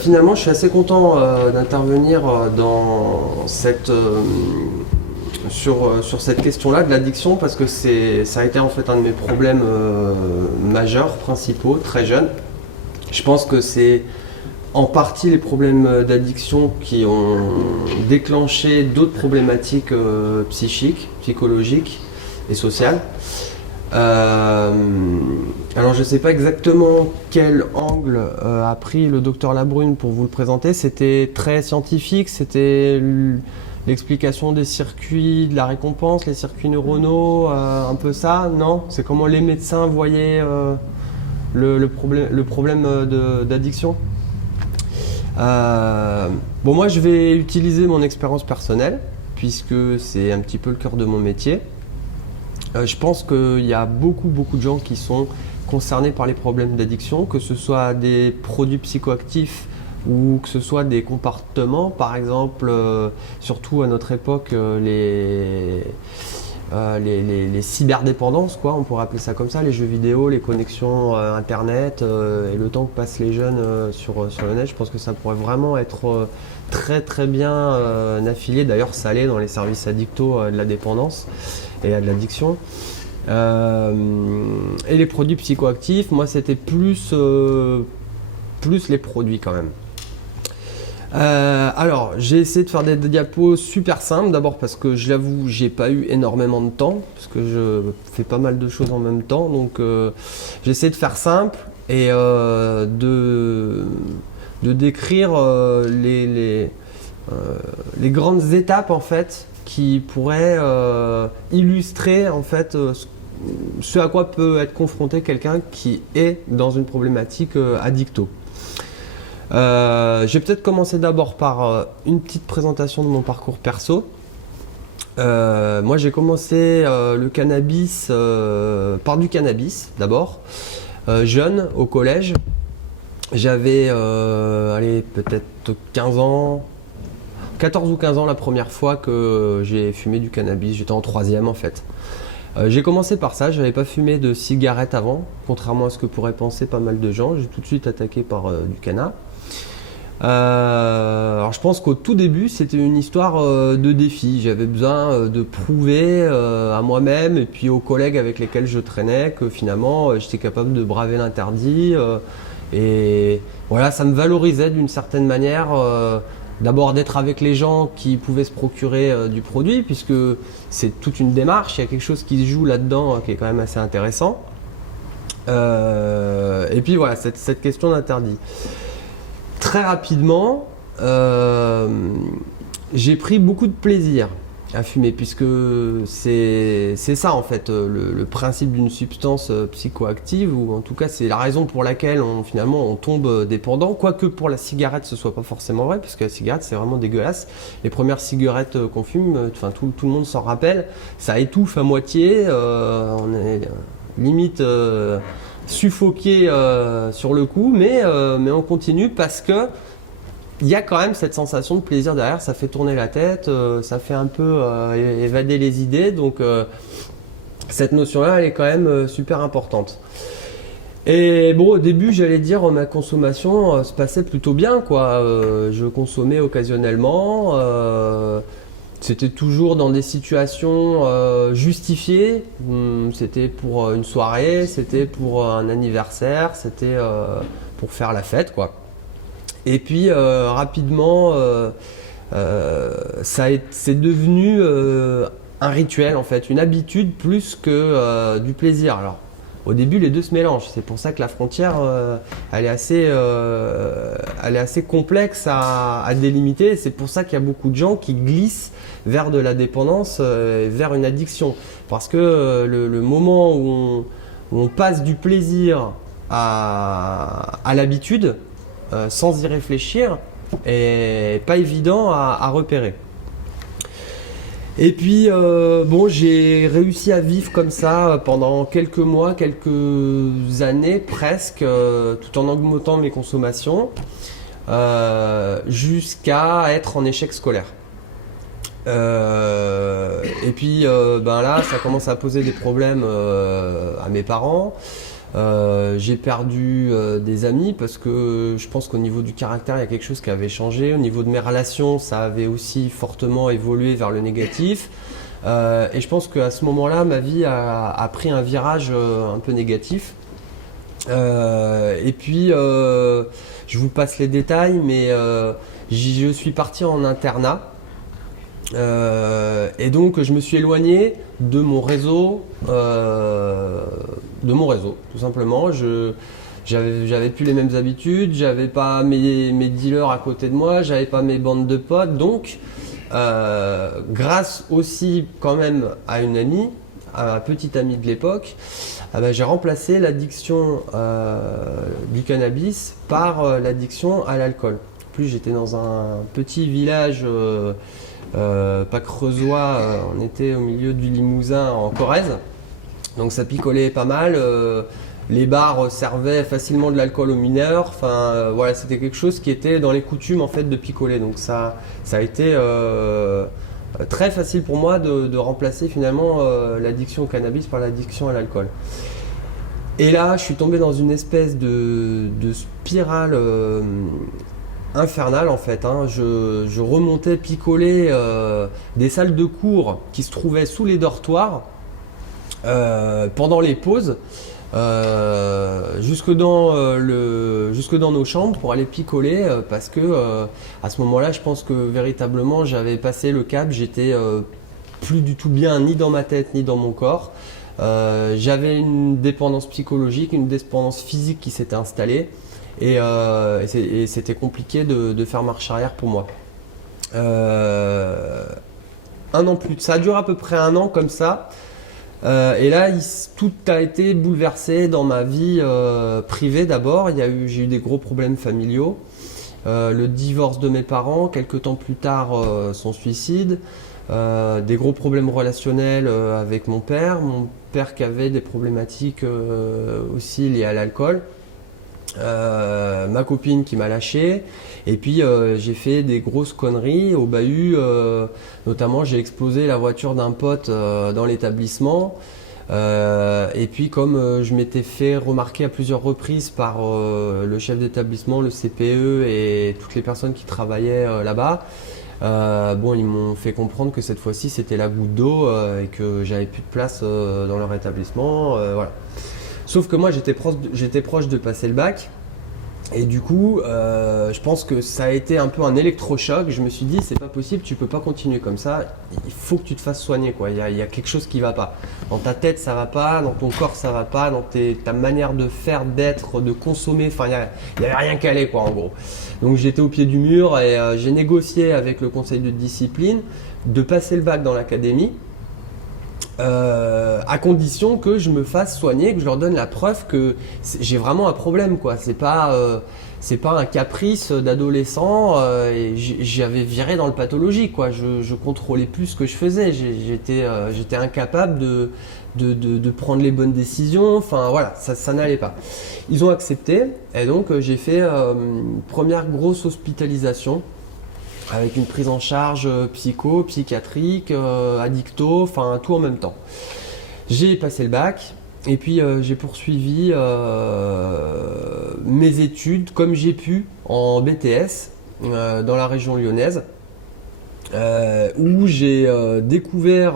Finalement, je suis assez content d'intervenir sur cette question-là de l'addiction parce que ça a été en fait un de mes problèmes majeurs, principaux, très jeune. Je pense que c'est en partie les problèmes d'addiction qui ont déclenché d'autres problématiques psychiques, psychologiques et sociales. Alors je ne sais pas exactement quel angle a pris le docteur Labrune pour vous le présenter. C'était très scientifique, c'était l'explication des circuits de la récompense, les circuits neuronaux, un peu ça, non? C'est comment les médecins voyaient le problème d'addiction. Moi je vais utiliser mon expérience personnelle puisque c'est un petit peu le cœur de mon métier. Je pense qu'il y a beaucoup de gens qui sont concernés par les problèmes d'addiction, que ce soit des produits psychoactifs ou que ce soit des comportements. Par exemple, surtout à notre époque, les cyberdépendances, quoi, on pourrait appeler ça comme ça, les jeux vidéo, les connexions internet et le temps que passent les jeunes sur le net. Je pense que ça pourrait vraiment être très bien affilié. D'ailleurs, ça allait dans les services addictos de la dépendance et à de l'addiction. Et les produits psychoactifs, moi c'était plus les produits quand même. Alors j'ai essayé de faire des diapos super simples, d'abord parce que je l'avoue j'ai pas eu énormément de temps, parce que je fais pas mal de choses en même temps, donc j'ai essayé de faire simple et de décrire les grandes étapes en fait qui pourraient illustrer en fait ce à quoi peut être confronté quelqu'un qui est dans une problématique addicto. Je vais peut-être commencer d'abord par une petite présentation de mon parcours perso. Moi j'ai commencé le cannabis par du cannabis d'abord, jeune au collège. J'avais peut-être 15 ans, 14 ou 15 ans la première fois que j'ai fumé du cannabis, j'étais en troisième en fait. J'ai commencé par ça, je n'avais pas fumé de cigarette avant, contrairement à ce que pourraient penser pas mal de gens. J'ai tout de suite attaqué par du canna. Alors je pense qu'au tout début c'était une histoire de défi. J'avais besoin de prouver à moi-même et puis aux collègues avec lesquels je traînais que finalement j'étais capable de braver l'interdit. Et voilà, ça me valorisait d'une certaine manière. D'abord d'être avec les gens qui pouvaient se procurer du produit, puisque c'est toute une démarche, il y a quelque chose qui se joue là-dedans qui est quand même assez intéressant. Et puis voilà, cette question d'interdit. Très rapidement, j'ai pris beaucoup de plaisir à fumer, puisque c'est ça en fait le principe d'une substance psychoactive, ou en tout cas c'est la raison pour laquelle finalement on tombe dépendant, quoique pour la cigarette ce soit pas forcément vrai, parce que la cigarette c'est vraiment dégueulasse. Les premières cigarettes qu'on fume, tout le monde s'en rappelle, ça étouffe à moitié, on est limite suffoqué sur le coup, mais on continue parce que il y a quand même cette sensation de plaisir derrière, ça fait tourner la tête, ça fait un peu évader les idées, donc cette notion-là, elle est quand même super importante. Et bon, au début, j'allais dire, ma consommation se passait plutôt bien, quoi. Je consommais occasionnellement, c'était toujours dans des situations justifiées. C'était pour une soirée, c'était pour un anniversaire, c'était pour faire la fête, quoi. Et puis rapidement, c'est devenu un rituel en fait, une habitude plus que du plaisir. Alors au début les deux se mélangent, c'est pour ça que la frontière elle est assez complexe à délimiter. C'est pour ça qu'il y a beaucoup de gens qui glissent vers de la dépendance, vers une addiction. Parce que le moment où on passe du plaisir à l'habitude, sans y réfléchir, est pas évident à repérer. Et puis j'ai réussi à vivre comme ça pendant quelques mois, quelques années presque, tout en augmentant mes consommations, jusqu'à être en échec scolaire. Et puis là ça commence à poser des problèmes à mes parents. J'ai perdu des amis parce que je pense qu'au niveau du caractère, il y a quelque chose qui avait changé. Au niveau de mes relations, ça avait aussi fortement évolué vers le négatif. Et je pense qu'à ce moment-là, ma vie a pris un virage un peu négatif. Et puis, je vous passe les détails, mais je suis parti en internat. Et donc je me suis éloigné de mon réseau, tout simplement. J'avais plus les mêmes habitudes, j'avais pas mes dealers à côté de moi, j'avais pas mes bandes de potes. Donc, grâce aussi quand même à une amie, à ma petite amie de l'époque, j'ai remplacé l'addiction du cannabis par l'addiction à l'alcool. En plus, j'étais dans un petit village. Pas creusois, on était au milieu du Limousin en Corrèze, donc ça picolait pas mal. Les bars servaient facilement de l'alcool aux mineurs. Enfin, voilà, c'était quelque chose qui était dans les coutumes en fait de picoler. Donc ça a été très facile pour moi de remplacer finalement l'addiction au cannabis par l'addiction à l'alcool. Et là, je suis tombé dans une espèce de spirale infernal en fait, hein. Je remontais picoler des salles de cours qui se trouvaient sous les dortoirs pendant les pauses jusque dans nos chambres pour aller picoler parce que à ce moment-là je pense que véritablement j'avais passé le cap, j'étais plus du tout bien ni dans ma tête ni dans mon corps. J'avais une dépendance psychologique, une dépendance physique qui s'était installée. Et c'était compliqué de faire marche arrière pour moi. Un an plus, ça a duré à peu près un an comme ça. Et là, tout a été bouleversé dans ma vie privée d'abord. J'ai eu des gros problèmes familiaux. Le divorce de mes parents, quelques temps plus tard, son suicide. Des gros problèmes relationnels avec mon père qui avait des problématiques aussi liées à l'alcool. Ma copine qui m'a lâché, et puis j'ai fait des grosses conneries au bahut, notamment j'ai explosé la voiture d'un pote dans l'établissement, et puis comme je m'étais fait remarquer à plusieurs reprises par le chef d'établissement, le CPE et toutes les personnes qui travaillaient là-bas, ils m'ont fait comprendre que cette fois-ci c'était la goutte d'eau et que j'avais plus de place dans leur établissement, voilà. Sauf que moi j'étais proche de passer le bac et du coup je pense que ça a été un peu un électrochoc. Je me suis dit c'est pas possible, tu peux pas continuer comme ça, il faut que tu te fasses soigner quoi. Il y a quelque chose qui va pas. Dans ta tête ça va pas, dans ton corps ça va pas, dans ta manière de faire, d'être, de consommer, enfin il y avait rien qui allait quoi en gros. Donc j'étais au pied du mur et j'ai négocié avec le conseil de discipline de passer le bac dans l'académie. À condition que je me fasse soigner, que je leur donne la preuve que j'ai vraiment un problème quoi. C'est pas un caprice d'adolescent et j'avais viré dans le pathologique quoi. Je contrôlais plus ce que je faisais. J'étais incapable de prendre les bonnes décisions. Enfin voilà, ça n'allait pas. Ils ont accepté et donc j'ai fait une première grosse hospitalisation. Avec une prise en charge psychiatrique, addicto, enfin tout en même temps. J'ai passé le bac et puis j'ai poursuivi mes études comme j'ai pu en BTS dans la région lyonnaise où j'ai découvert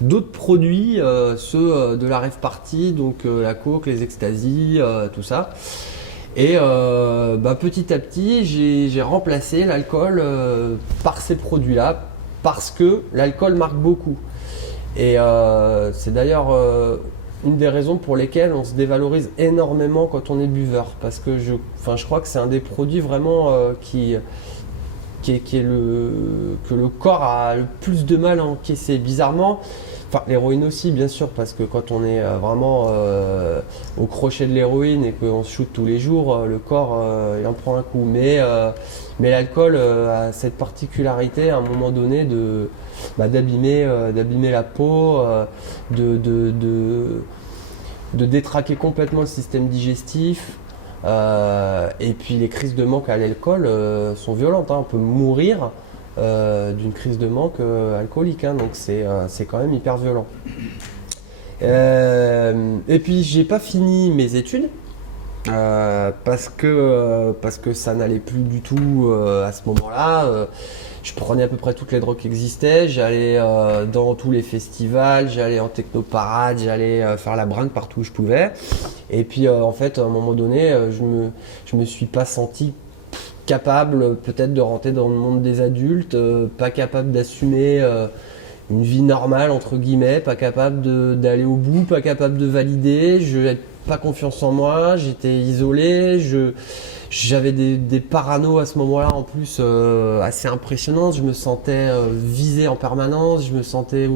d'autres produits, ceux de la rave party, donc la coke, les ecstasy, tout ça. Et petit à petit, j'ai remplacé l'alcool par ces produits-là parce que l'alcool marque beaucoup. Et c'est d'ailleurs une des raisons pour lesquelles on se dévalorise énormément quand on est buveur. Parce que je crois que c'est un des produits vraiment que le corps a le plus de mal à encaisser. Bizarrement, enfin l'héroïne aussi bien sûr, parce que quand on est vraiment au crochet de l'héroïne et qu'on se shoot tous les jours, le corps il en prend un coup. Mais l'alcool a cette particularité à un moment donné d'abîmer la peau, de détraquer complètement le système digestif. Et puis les crises de manque à l'alcool sont violentes, hein. On peut mourir d'une crise de manque alcoolique, hein. Donc c'est quand même hyper violent. Et puis j'ai pas fini mes études parce que ça n'allait plus du tout à ce moment-là. Je prenais à peu près toutes les drogues qui existaient, j'allais dans tous les festivals, j'allais en technoparade, j'allais faire la bringue partout où je pouvais. Et puis en fait, à un moment donné, je me suis pas senti capable peut-être de rentrer dans le monde des adultes, pas capable d'assumer une vie normale entre guillemets, pas capable d'aller au bout, pas capable de valider, je n'avais pas confiance en moi, j'étais isolé, j'avais des paranos à ce moment-là en plus assez impressionnantes, je me sentais visé en permanence, je me sentais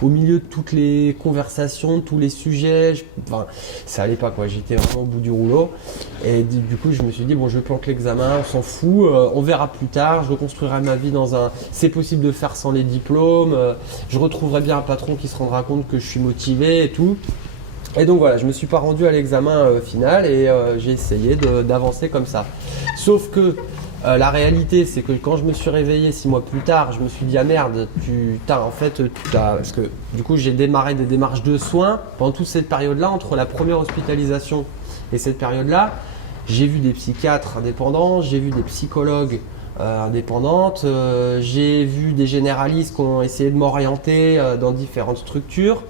au milieu de toutes les conversations, de tous les sujets, enfin ça allait pas quoi, j'étais vraiment au bout du rouleau et du coup je me suis dit bon je planque l'examen, on s'en fout, on verra plus tard, je reconstruirai ma vie c'est possible de faire sans les diplômes, je retrouverai bien un patron qui se rendra compte que je suis motivé et tout. Et donc voilà, je me suis pas rendu à l'examen final et j'ai essayé d'avancer comme ça. Sauf que la réalité, c'est que quand je me suis réveillé 6 mois plus tard, je me suis dit ah merde, parce que du coup j'ai démarré des démarches de soins pendant toute cette période-là, entre la première hospitalisation et cette période-là, j'ai vu des psychiatres indépendants, j'ai vu des psychologues indépendantes, j'ai vu des généralistes qui ont essayé de m'orienter dans différentes structures.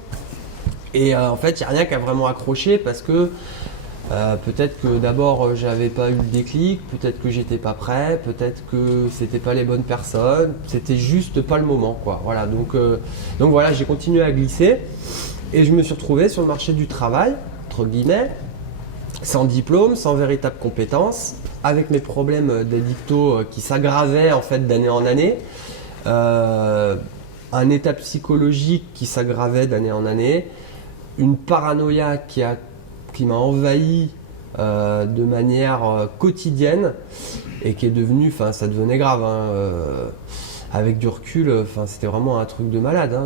Et en fait, il n'y a rien qui a vraiment accroché parce que peut-être que d'abord j'avais pas eu le déclic, peut-être que j'étais pas prêt, peut-être que c'était pas les bonnes personnes, c'était juste pas le moment quoi. Voilà, donc voilà, j'ai continué à glisser et je me suis retrouvé sur le marché du travail, entre guillemets, sans diplôme, sans véritable compétence, avec mes problèmes d'addicto qui s'aggravaient en fait d'année en année. Un état psychologique qui s'aggravait d'année en année, une paranoïa qui m'a envahi de manière quotidienne et qui est devenue, enfin ça devenait grave, avec du recul, c'était vraiment un truc de malade,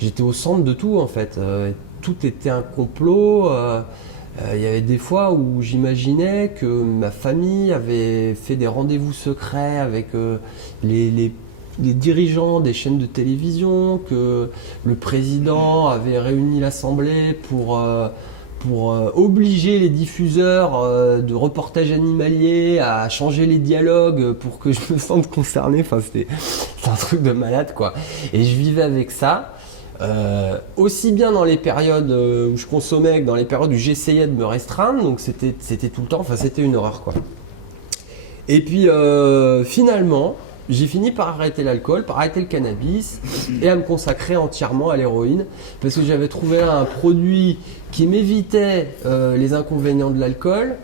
j'étais au centre de tout en fait, tout était un complot, il y avait des fois où j'imaginais que ma famille avait fait des rendez-vous secrets avec les dirigeants des chaînes de télévision, que le président avait réuni l'Assemblée pour obliger les diffuseurs de reportages animaliers à changer les dialogues pour que je me sente concerné. Enfin, c'était un truc de malade, quoi. Et je vivais avec ça, aussi bien dans les périodes où je consommais que dans les périodes où j'essayais de me restreindre. Donc c'était tout le temps, enfin c'était une horreur, quoi. Et puis finalement, j'ai fini par arrêter l'alcool, par arrêter le cannabis et à me consacrer entièrement à l'héroïne parce que j'avais trouvé un produit qui m'évitait les inconvénients de l'alcool,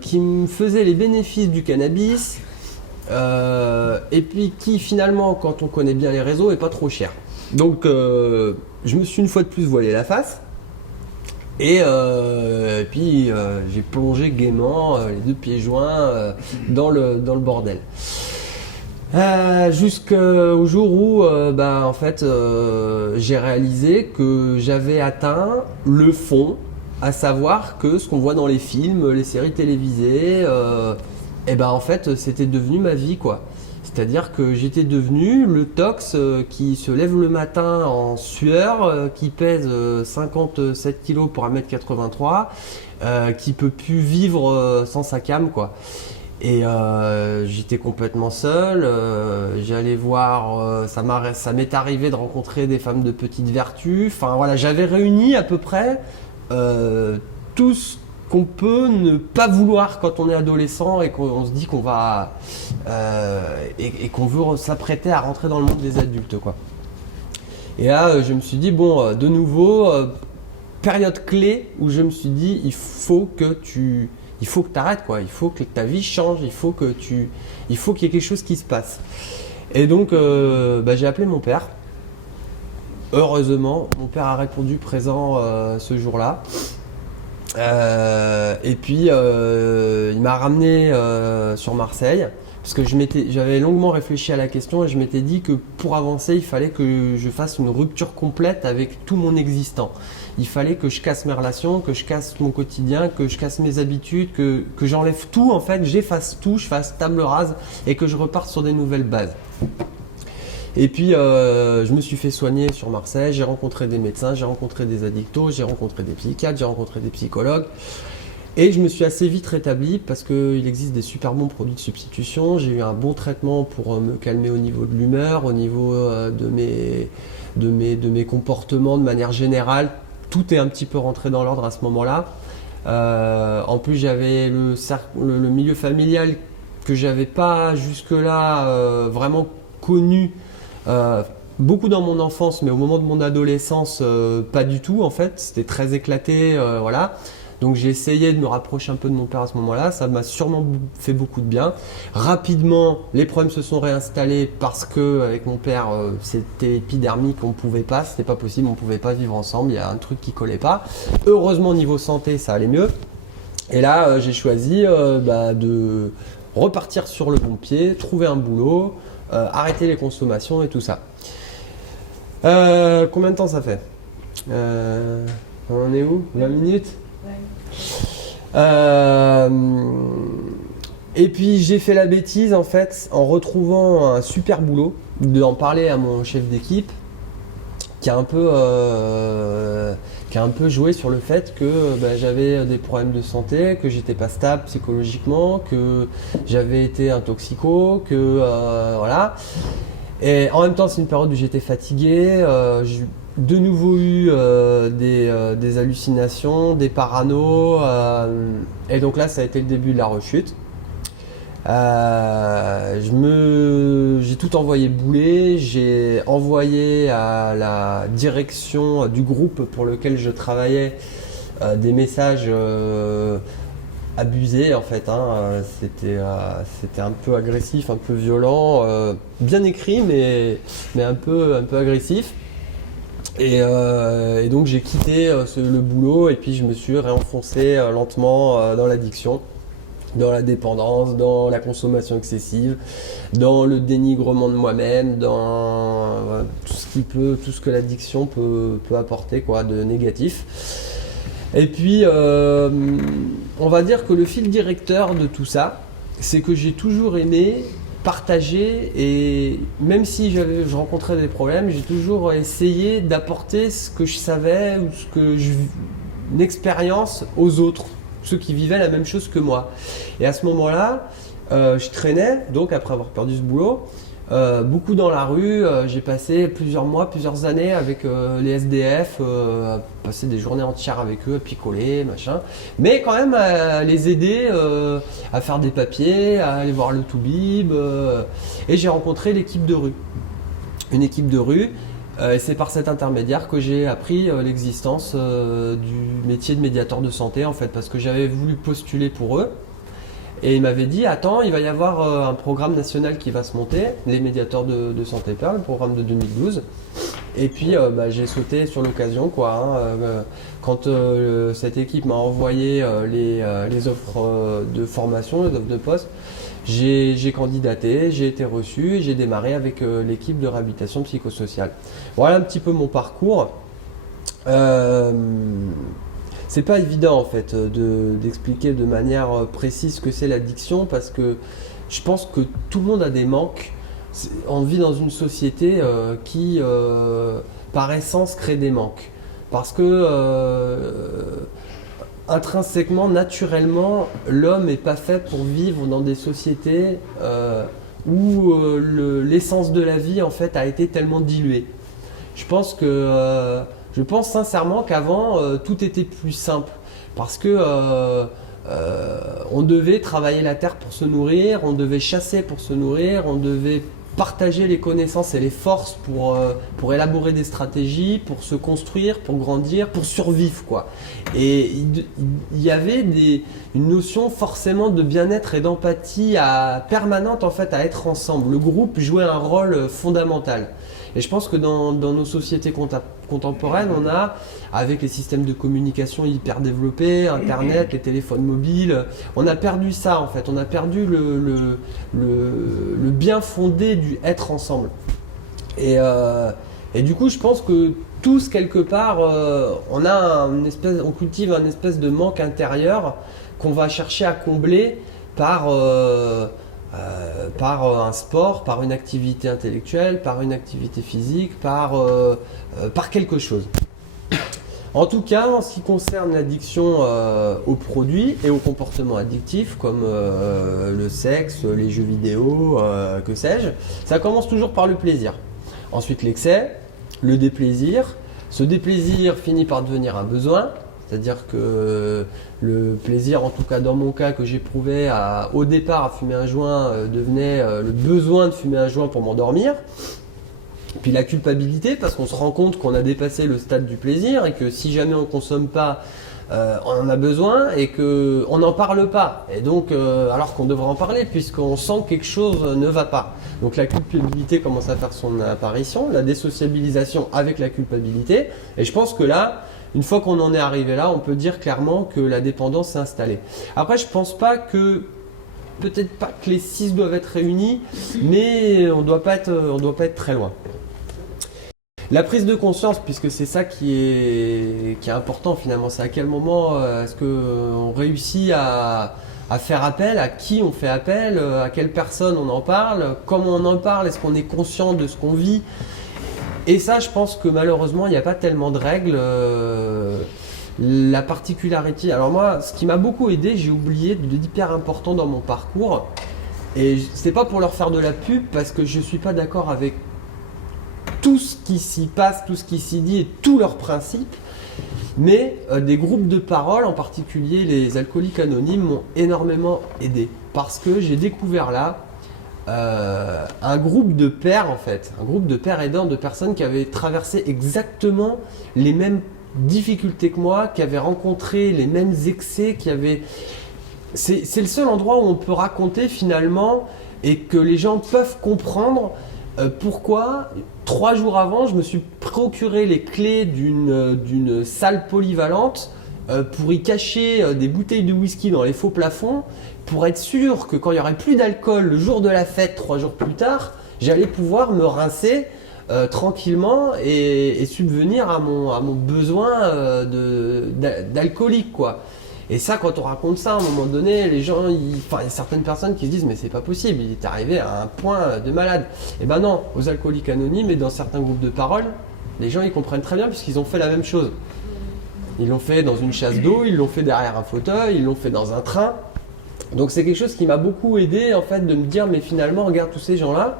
qui me faisait les bénéfices du cannabis et puis qui finalement, quand on connaît bien les réseaux, est pas trop cher. Donc je me suis une fois de plus voilé la face et puis j'ai plongé gaiement les deux pieds joints dans le bordel. Jusqu'au jour où en fait j'ai réalisé que j'avais atteint le fond, à savoir que ce qu'on voit dans les films, les séries télévisées, en fait c'était devenu ma vie quoi. C'est-à-dire que j'étais devenu le tox qui se lève le matin en sueur, qui pèse 57 kg pour 1m83, qui peut plus vivre sans sa cam quoi. Et j'étais complètement seul, j'allais voir, ça m'est arrivé de rencontrer des femmes de petite vertu, enfin voilà, j'avais réuni à peu près tout ce qu'on peut ne pas vouloir quand on est adolescent et qu'on se dit qu'on va et qu'on veut s'apprêter à rentrer dans le monde des adultes quoi. Et là je me suis dit bon, de nouveau, période clé où je me suis dit il faut que tu arrêtes quoi, il faut que ta vie change, il faut qu'il y ait quelque chose qui se passe. Et donc j'ai appelé mon père. Heureusement, mon père a répondu présent ce jour-là. Et puis il m'a ramené sur Marseille parce que j'avais longuement réfléchi à la question et je m'étais dit que pour avancer, il fallait que je fasse une rupture complète avec tout mon existant. Il fallait que je casse mes relations, que je casse mon quotidien, que je casse mes habitudes, que j'enlève tout en fait, j'efface tout, je fasse table rase et que je reparte sur des nouvelles bases. Et puis je me suis fait soigner sur Marseille, j'ai rencontré des médecins, j'ai rencontré des addictos, j'ai rencontré des psychiatres, j'ai rencontré des psychologues. Et je me suis assez vite rétabli parce qu'il existe des super bons produits de substitution. J'ai eu un bon traitement pour me calmer au niveau de l'humeur, au niveau de mes comportements de manière générale. Tout est un petit peu rentré dans l'ordre à ce moment-là. En plus, j'avais le milieu familial que j'avais pas jusque-là vraiment connu. Beaucoup dans mon enfance, mais au moment de mon adolescence, pas du tout en fait. C'était très éclaté, voilà. Donc j'ai essayé de me rapprocher un peu de mon père à ce moment-là, ça m'a sûrement fait beaucoup de bien. Rapidement, les problèmes se sont réinstallés parce que avec mon père, c'était épidermique, on ne pouvait pas, c'était pas possible, on ne pouvait pas vivre ensemble, il y a un truc qui collait pas. Heureusement niveau santé, ça allait mieux. Et là, j'ai choisi de repartir sur le bon pied, trouver un boulot, arrêter les consommations et tout ça. Combien de temps ça fait On en est où 20 minutes? Et puis j'ai fait la bêtise en fait en retrouvant un super boulot, d'en parler à mon chef d'équipe qui a un peu joué sur le fait que j'avais des problèmes de santé, que j'étais pas stable psychologiquement, que j'avais été un toxico, que voilà. Et en même temps c'est une période où j'étais fatigué, j'ai de nouveau eu des hallucinations, des paranos, et donc là ça a été le début de la rechute. J'ai tout envoyé bouler, j'ai envoyé à la direction du groupe pour lequel je travaillais des messages abusés en fait, c'était un peu agressif, un peu violent, bien écrit mais un peu agressif. Et donc j'ai quitté le boulot et puis je me suis réenfoncé lentement dans l'addiction, dans la dépendance, dans la consommation excessive, dans le dénigrement de moi-même, dans tout ce que l'addiction peut apporter quoi, de négatif. Et puis on va dire que le fil directeur de tout ça, c'est que j'ai toujours aimé partager, et même si je rencontrais des problèmes, j'ai toujours essayé d'apporter ce que je savais ou une expérience aux autres, ceux qui vivaient la même chose que moi. Et à ce moment-là, je traînais, donc après avoir perdu ce boulot, beaucoup dans la rue. J'ai passé plusieurs mois, plusieurs années avec les SDF, à passer des journées entières avec eux, à picoler, machin. Mais quand même à les aider à faire des papiers, à aller voir le Toubib. Et j'ai rencontré l'équipe de rue. Une équipe de rue. Et c'est par cet intermédiaire que j'ai appris l'existence du métier de médiateur de santé en fait, parce que j'avais voulu postuler pour eux. Et il m'avait dit, attends, il va y avoir un programme national qui va se monter, les médiateurs de santé Perle, le programme de 2012. Et puis j'ai sauté sur l'occasion quoi. Quand cette équipe m'a envoyé les offres de formation, les offres de poste, j'ai candidaté, j'ai été reçu et j'ai démarré avec l'équipe de réhabilitation psychosociale. Voilà un petit peu mon parcours. C'est pas évident en fait d'expliquer de manière précise ce que c'est l'addiction, parce que je pense que tout le monde a des manques. On vit dans une société qui par essence crée des manques, parce que intrinsèquement, naturellement, l'homme n'est pas fait pour vivre dans des sociétés où l'essence de la vie en fait a été tellement diluée. Je pense sincèrement qu'avant tout était plus simple, parce que on devait travailler la terre pour se nourrir, on devait chasser pour se nourrir, on devait partager les connaissances et les forces pour élaborer des stratégies, pour se construire, pour grandir, pour survivre quoi. Et il y avait une notion forcément de bien-être et d'empathie permanente en fait à être ensemble. Le groupe jouait un rôle fondamental. Et je pense que dans nos sociétés contemporaines, on a, avec les systèmes de communication hyper développés, Internet, les téléphones mobiles, on a perdu ça en fait. On a perdu le bien fondé du être ensemble. Et du coup, je pense que tous, quelque part, on cultive un espèce de manque intérieur qu'on va chercher à combler par par un sport, par une activité intellectuelle, par une activité physique, par quelque chose. En tout cas, en ce qui concerne l'addiction aux produits et aux comportements addictifs comme le sexe, les jeux vidéo, que sais-je, ça commence toujours par le plaisir. Ensuite l'excès, le déplaisir. Ce déplaisir finit par devenir un besoin, c'est-à-dire que le plaisir, en tout cas dans mon cas que j'éprouvais au départ à fumer un joint, devenait le besoin de fumer un joint pour m'endormir. Puis la culpabilité, parce qu'on se rend compte qu'on a dépassé le stade du plaisir et que si jamais on ne consomme pas, on en a besoin et qu'on n'en parle pas. Et donc, alors qu'on devrait en parler, puisqu'on sent que quelque chose ne va pas. Donc la culpabilité commence à faire son apparition, la désociabilisation avec la culpabilité. Et je pense que là, une fois qu'on en est arrivé là, on peut dire clairement que la dépendance s'est installée. Après, je pense pas que... Peut-être pas que les 6 doivent être réunis, mais on doit pas être très loin. La prise de conscience, puisque c'est ça qui est important finalement, c'est à quel moment est-ce qu'on réussit à faire appel, à qui on fait appel, à quelle personne on en parle, comment on en parle, est-ce qu'on est conscient de ce qu'on vit. Et ça, je pense que malheureusement, il n'y a pas tellement de règles. La particularité, alors moi, ce qui m'a beaucoup aidé, j'ai oublié d'hyper important dans mon parcours, et c'est pas pour leur faire de la pub, parce que je suis pas d'accord avec tout ce qui s'y passe, tout ce qui s'y dit et tous leurs principes, mais des groupes de parole, en particulier les alcooliques anonymes, m'ont énormément aidé, parce que j'ai découvert là un groupe de pairs en fait, un groupe de pairs aidants, de personnes qui avaient traversé exactement les mêmes difficultés que moi, qui avaient rencontré les mêmes excès, c'est le seul endroit où on peut raconter finalement et que les gens peuvent comprendre pourquoi 3 jours avant je me suis procuré les clés d'une salle polyvalente pour y cacher des bouteilles de whisky dans les faux plafonds, pour être sûr que quand il n'y aurait plus d'alcool le jour de la fête 3 jours plus tard, j'allais pouvoir me rincer tranquillement et subvenir à mon besoin d'alcoolique quoi. Et ça, quand on raconte ça, à un moment donné, les gens, il y a certaines personnes qui se disent mais c'est pas possible, il est arrivé à un point de malade. Et ben non, aux alcooliques anonymes et dans certains groupes de parole, les gens ils comprennent très bien puisqu'ils ont fait la même chose. Ils l'ont fait dans une chasse d'eau, ils l'ont fait derrière un fauteuil, ils l'ont fait dans un train. Donc c'est quelque chose qui m'a beaucoup aidé en fait de me dire mais finalement regarde tous ces gens-là.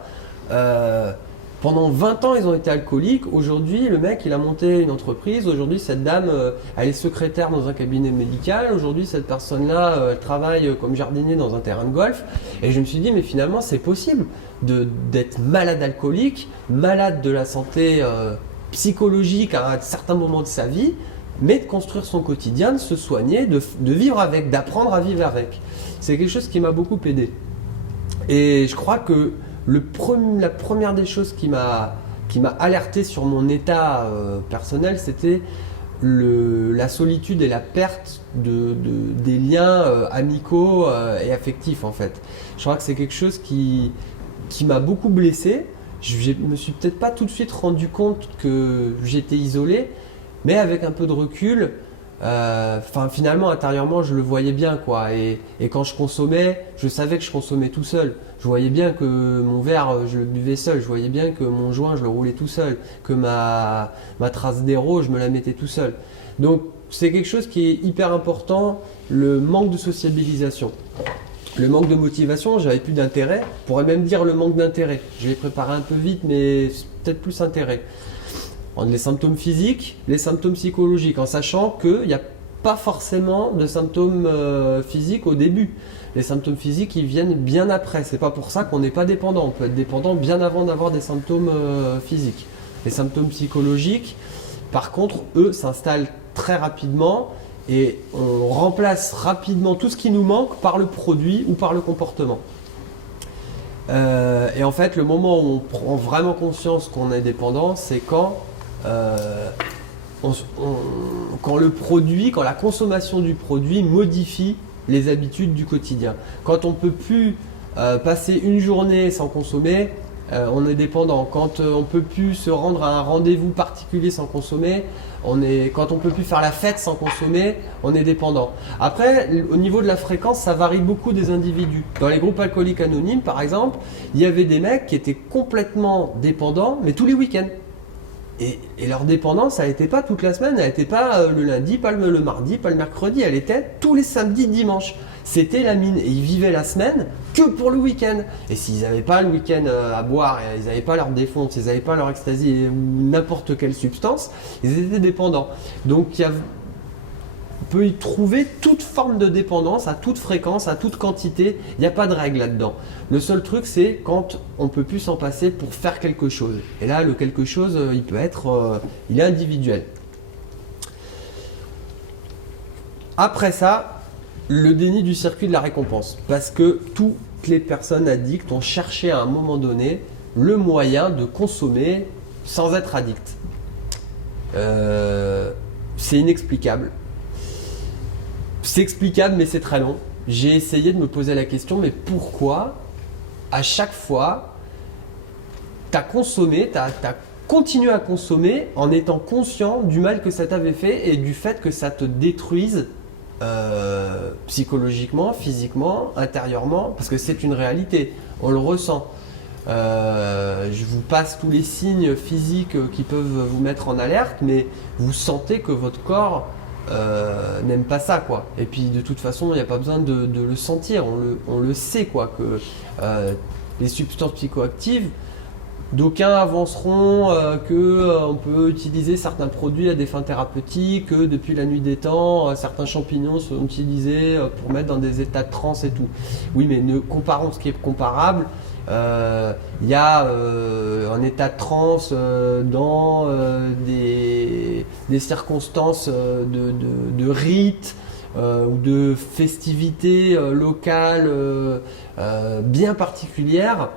Pendant 20 ans, ils ont été alcooliques. Aujourd'hui, le mec, il a monté une entreprise. Aujourd'hui, cette dame, elle est secrétaire dans un cabinet médical. Aujourd'hui, cette personne-là, elle travaille comme jardinier dans un terrain de golf. Et je me suis dit, mais finalement, c'est possible d'être malade alcoolique, malade de la santé psychologique à un certain moment de sa vie, mais de construire son quotidien, de se soigner, de vivre avec, d'apprendre à vivre avec. C'est quelque chose qui m'a beaucoup aidé. Et je crois que la première des choses qui m'a alerté sur mon état personnel, c'était la solitude et la perte des liens amicaux et affectifs en fait. Je crois que c'est quelque chose qui m'a beaucoup blessé. Je me suis peut-être pas tout de suite rendu compte que j'étais isolé, mais avec un peu de recul, finalement intérieurement je le voyais bien quoi. Et quand je consommais, je savais que je consommais tout seul. Je voyais bien que mon verre, je le buvais seul. Je voyais bien que mon joint, je le roulais tout seul. Que ma trace d'héros, je me la mettais tout seul. Donc, c'est quelque chose qui est hyper important, le manque de sociabilisation. Le manque de motivation, j'avais plus d'intérêt. On pourrait même dire le manque d'intérêt. Je l'ai préparé un peu vite, mais peut-être plus intérêt. Les symptômes physiques, les symptômes psychologiques, en sachant qu'il n'y a pas forcément de symptômes physiques au début. Les symptômes physiques, ils viennent bien après. C'est pas pour ça qu'on n'est pas dépendant. On peut être dépendant bien avant d'avoir des symptômes physiques. Les symptômes psychologiques, par contre, eux, s'installent très rapidement et on remplace rapidement tout ce qui nous manque par le produit ou par le comportement. Et en fait, le moment où on prend vraiment conscience qu'on est dépendant, c'est quand la consommation du produit modifie les habitudes du quotidien. Quand on ne peut plus passer une journée sans consommer, on est dépendant. Quand on ne peut plus se rendre à un rendez-vous particulier sans consommer, Quand on peut plus faire la fête sans consommer, on est dépendant. Après, au niveau de la fréquence, ça varie beaucoup des individus. Dans les groupes alcooliques anonymes, par exemple, il y avait des mecs qui étaient complètement dépendants, mais tous les week-ends. Et leur dépendance, elle n'était pas toute la semaine, elle n'était pas le lundi, pas le mardi, pas le mercredi, elle était tous les samedis, dimanches. C'était la mine. Et ils vivaient la semaine que pour le week-end. Et s'ils n'avaient pas le week-end à boire, et ils n'avaient pas leur défonce, ils n'avaient pas leur ecstasy ou n'importe quelle substance, ils étaient dépendants. Donc on peut y trouver toute forme de dépendance, à toute fréquence, à toute quantité. Il n'y a pas de règle là-dedans. Le seul truc, c'est quand on peut plus s'en passer pour faire quelque chose. Et là, le quelque chose, il peut être, il est individuel. Après ça, le déni du circuit de la récompense. Parce que toutes les personnes addictes ont cherché à un moment donné le moyen de consommer sans être addict. C'est inexplicable. C'est explicable, mais c'est très long. J'ai essayé de me poser la question, mais pourquoi à chaque fois tu as consommé, tu as continué à consommer en étant conscient du mal que ça t'avait fait et du fait que ça te détruise psychologiquement, physiquement, intérieurement, parce que c'est une réalité, on le ressent. Je vous passe tous les signes physiques qui peuvent vous mettre en alerte, mais vous sentez que votre corps n'aime pas ça, quoi. Et puis de toute façon, il n'y a pas besoin de le sentir, on le sait, quoi, que les substances psychoactives, d'aucuns avanceront qu'on peut utiliser certains produits à des fins thérapeutiques, que depuis la nuit des temps, certains champignons sont utilisés pour mettre dans des états de transe et tout. Oui, mais comparons ce qui est comparable. Il y a un état de transe dans des circonstances de rites ou de festivités locales bien particulières.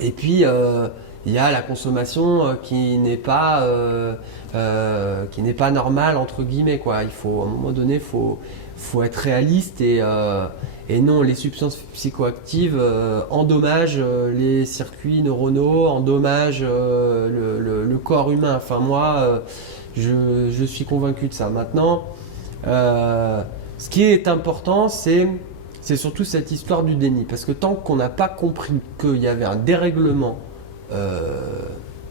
Et puis il y a la consommation qui n'est pas normale entre guillemets, quoi. Il faut à un moment donné, faut être réaliste et non, les substances psychoactives endommagent les circuits neuronaux, endommagent le corps humain. Enfin moi, je suis convaincu de ça. Maintenant, ce qui est important, c'est surtout cette histoire du déni. Parce que tant qu'on n'a pas compris qu'il y avait un dérèglement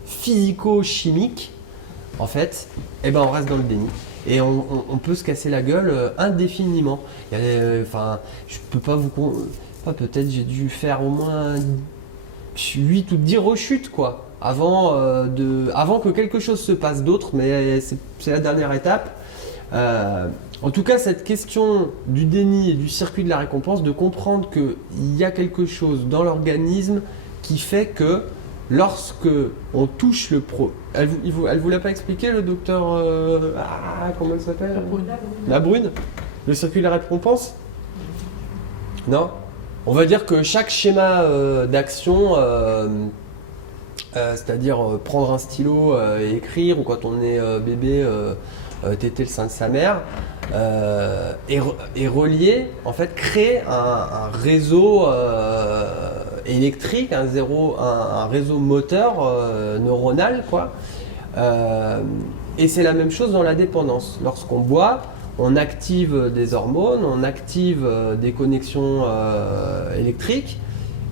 physico-chimique, en fait, eh ben on reste dans le déni. Et on peut se casser la gueule indéfiniment. Je peux pas vous... peut-être j'ai dû faire au moins 8 ou 10 rechutes, quoi, avant que quelque chose se passe d'autre, mais c'est la dernière étape. En tout cas, cette question du déni et du circuit de la récompense, de comprendre qu'il y a quelque chose dans l'organisme qui fait que lorsque on touche le elle vous l'a pas expliqué, le docteur comment elle s'appelle, la Brune, le circuit de la récompense? Non. On va dire que chaque schéma d'action, c'est-à-dire prendre un stylo et écrire, ou quand on est bébé, téter le sein de sa mère, est relié, en fait, créer un réseau électrique, un réseau moteur neuronal, quoi. Et c'est la même chose dans la dépendance. Lorsqu'on boit, on active des hormones, on active des connexions électriques,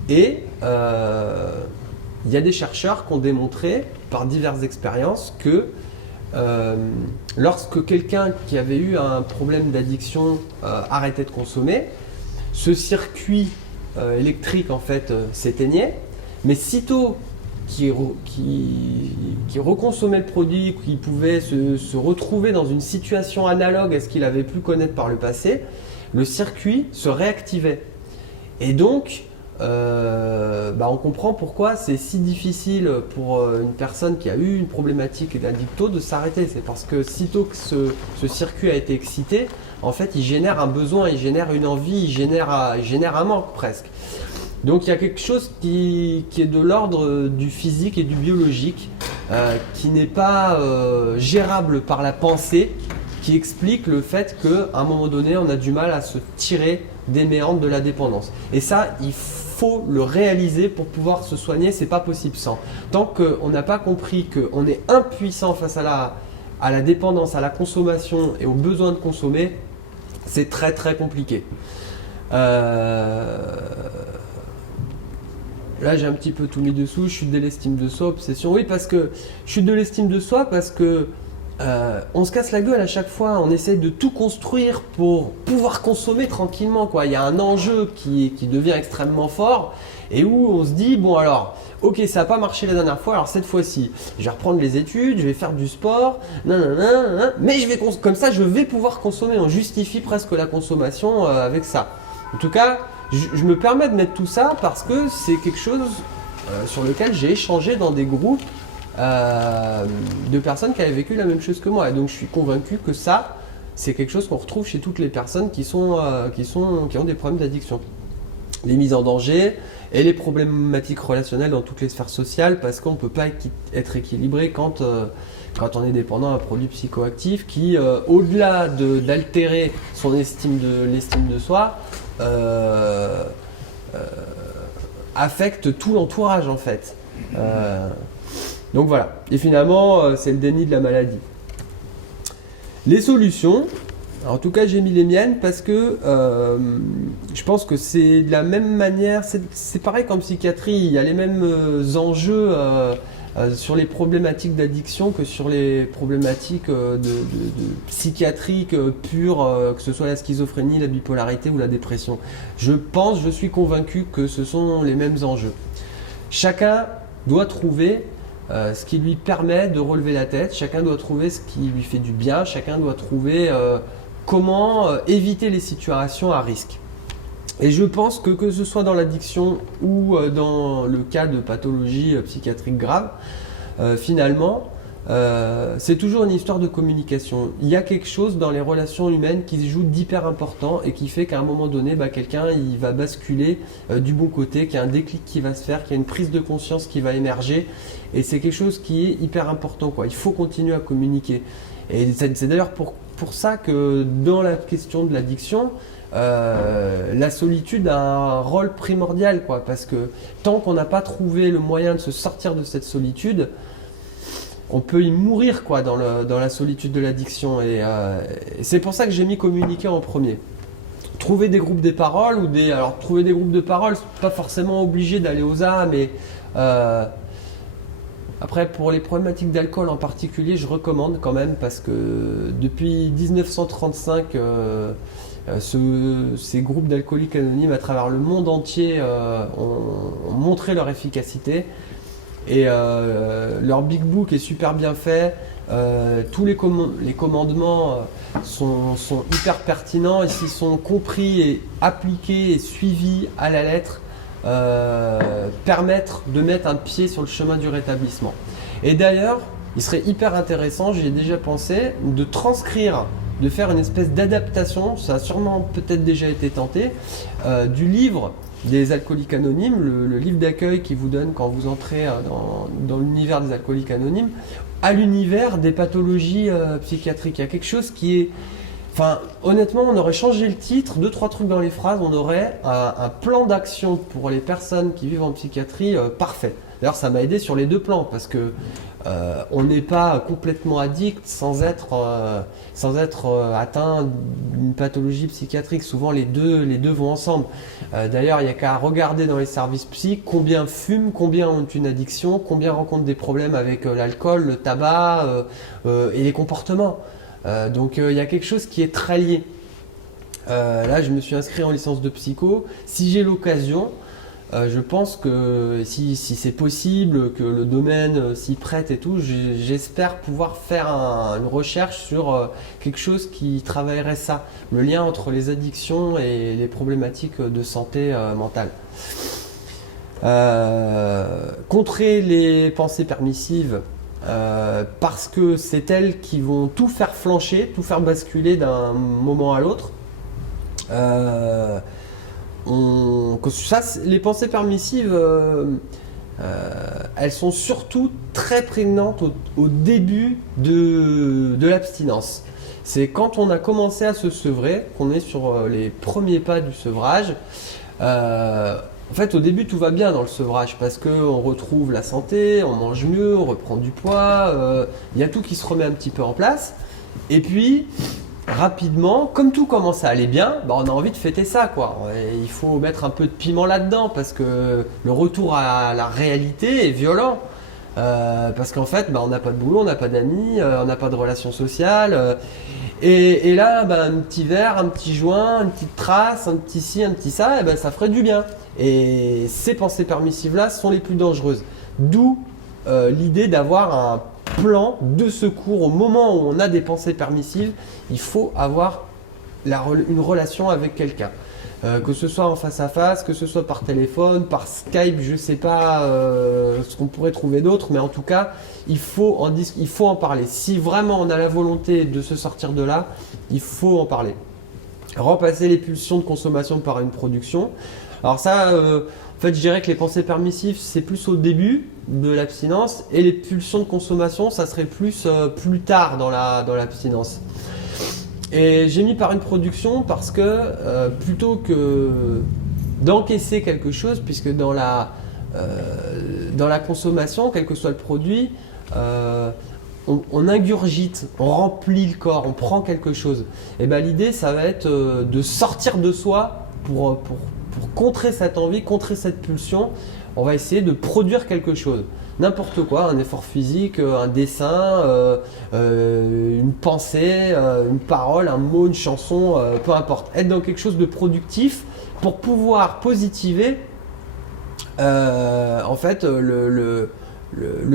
et il y a des chercheurs qui ont démontré par diverses expériences que lorsque quelqu'un qui avait eu un problème d'addiction arrêtait de consommer, ce circuit électrique, en fait, s'éteignait, mais sitôt qu'il reconsommait le produit, qu'il pouvait se retrouver dans une situation analogue à ce qu'il avait pu connaître par le passé, le circuit se réactivait. Et donc, on comprend pourquoi c'est si difficile pour une personne qui a eu une problématique d'addicto de s'arrêter. C'est parce que sitôt que ce circuit a été excité, en fait, il génère un besoin, il génère une envie, il génère un manque presque. Donc il y a quelque chose qui est de l'ordre du physique et du biologique, qui n'est pas gérable par la pensée, qui explique le fait qu'à un moment donné, on a du mal à se tirer des méandres de la dépendance. Et ça, il faut le réaliser pour pouvoir se soigner, c'est pas possible sans. Tant qu'on n'a pas compris qu'on est impuissant face à à la dépendance, à la consommation et au besoin de consommer, c'est très très compliqué. Là, j'ai un petit peu tout mis dessous. Chute de l'estime de soi, obsession. Oui, parce que chute de l'estime de soi, parce que on se casse la gueule à chaque fois. On essaie de tout construire pour pouvoir consommer tranquillement, quoi. Il y a un enjeu qui devient extrêmement fort et où on se dit bon alors, ok, ça n'a pas marché la dernière fois. Alors cette fois-ci, je vais reprendre les études, je vais faire du sport, nanana, mais comme ça, je vais pouvoir consommer. On justifie presque la consommation avec ça. En tout cas. Je me permets de mettre tout ça parce que c'est quelque chose sur lequel j'ai échangé dans des groupes de personnes qui avaient vécu la même chose que moi. Et donc je suis convaincu que ça, c'est quelque chose qu'on retrouve chez toutes les personnes qui ont des problèmes d'addiction. Les mises en danger et les problématiques relationnelles dans toutes les sphères sociales parce qu'on ne peut pas être équilibré quand on est dépendant d'un produit psychoactif qui, au-delà d'altérer l'estime de soi, affecte tout l'entourage en fait. Donc voilà. Et finalement, c'est le déni de la maladie. Les solutions, en tout cas j'ai mis les miennes parce que je pense que c'est de la même manière, c'est pareil qu'en psychiatrie, il y a les mêmes enjeux sur les problématiques d'addiction que sur les problématiques de psychiatriques pures, que ce soit la schizophrénie, la bipolarité ou la dépression. Je suis convaincu que ce sont les mêmes enjeux. Chacun doit trouver ce qui lui permet de relever la tête, chacun doit trouver ce qui lui fait du bien, chacun doit trouver comment éviter les situations à risque. Et je pense que ce soit dans l'addiction ou dans le cas de pathologie psychiatrique grave, finalement, c'est toujours une histoire de communication. Il y a quelque chose dans les relations humaines qui se joue d'hyper important et qui fait qu'à un moment donné, quelqu'un il va basculer du bon côté, qu'il y a un déclic qui va se faire, qu'il y a une prise de conscience qui va émerger. Et c'est quelque chose qui est hyper important, quoi. Il faut continuer à communiquer. Et c'est d'ailleurs pour ça que dans la question de l'addiction, la solitude a un rôle primordial, quoi, parce que tant qu'on n'a pas trouvé le moyen de se sortir de cette solitude, on peut y mourir, quoi, dans la solitude de l'addiction. Et c'est pour ça que j'ai mis communiquer en premier. Trouver des groupes de parole alors trouver des groupes de parole, c'est pas forcément obligé d'aller aux A, mais après, pour les problématiques d'alcool en particulier, je recommande quand même parce que depuis 1935, ces groupes d'alcooliques anonymes à travers le monde entier ont montré leur efficacité et leur big book est super bien fait. Tous les commandements sont hyper pertinents et s'ils sont compris et appliqués et suivis à la lettre, permettre de mettre un pied sur le chemin du rétablissement. Et d'ailleurs, il serait hyper intéressant, j'y ai déjà pensé, de transcrire, de faire une espèce d'adaptation, ça a sûrement peut-être déjà été tenté, du livre des alcooliques anonymes, le livre d'accueil qui vous donne quand vous entrez dans l'univers des alcooliques anonymes, à l'univers des pathologies psychiatriques. Il y a quelque chose qui est... Enfin, honnêtement, on aurait changé le titre, 2-3 trucs dans les phrases, on aurait un plan d'action pour les personnes qui vivent en psychiatrie parfait. D'ailleurs, ça m'a aidé sur les deux plans parce que on n'est pas complètement addict sans être atteint d'une pathologie psychiatrique. Souvent, les deux vont ensemble. D'ailleurs, il n'y a qu'à regarder dans les services psy combien fument, combien ont une addiction, combien rencontrent des problèmes avec l'alcool, le tabac et les comportements. Donc il y a quelque chose qui est très lié. Là, je me suis inscrit en licence de psycho. Si j'ai l'occasion, je pense que si c'est possible, que le domaine s'y prête et tout, j'espère pouvoir faire une recherche sur quelque chose qui travaillerait ça, le lien entre les addictions et les problématiques de santé mentale. Contrer les pensées permissives. Parce que c'est elles qui vont tout faire flancher, tout faire basculer d'un moment à l'autre. Les pensées permissives, elles sont surtout très prégnantes au début de l'abstinence. C'est quand on a commencé à se sevrer, qu'on est sur les premiers pas du sevrage. En fait, au début, tout va bien dans le sevrage parce qu'on retrouve la santé, on mange mieux, on reprend du poids, il y a tout qui se remet un petit peu en place. Et puis, rapidement, comme tout commence à aller bien, bah, on a envie de fêter ça, quoi. Et il faut mettre un peu de piment là-dedans parce que le retour à la réalité est violent. Parce qu'en fait, bah, on n'a pas de boulot, on n'a pas d'amis, on n'a pas de relations sociales. Et là, bah, un petit verre, un petit joint, une petite trace, un petit ci, un petit ça, et ben, ça ferait du bien. Et ces pensées permissives-là sont les plus dangereuses. D'où l'idée d'avoir un plan de secours au moment où on a des pensées permissives. Il faut avoir une relation avec quelqu'un. Que ce soit en face à face, que ce soit par téléphone, par Skype, je ne sais pas ce qu'on pourrait trouver d'autre, mais en tout cas, il faut en parler. Si vraiment on a la volonté de se sortir de là, il faut en parler. Remplacer les pulsions de consommation par une production. Alors ça, en fait, je dirais que les pensées permissives, c'est plus au début de l'abstinence, et les pulsions de consommation, ça serait plus tard dans l'abstinence. Et j'ai mis par une production parce que plutôt que d'encaisser quelque chose, puisque dans la consommation, quel que soit le produit, on ingurgite, on remplit le corps, on prend quelque chose. Et ben l'idée, ça va être de sortir de soi pour contrer cette envie, contrer cette pulsion. On va essayer de produire quelque chose. N'importe quoi, un effort physique, un dessin, une pensée, une parole, un mot, une chanson, peu importe. Être dans quelque chose de productif pour pouvoir positiver en fait le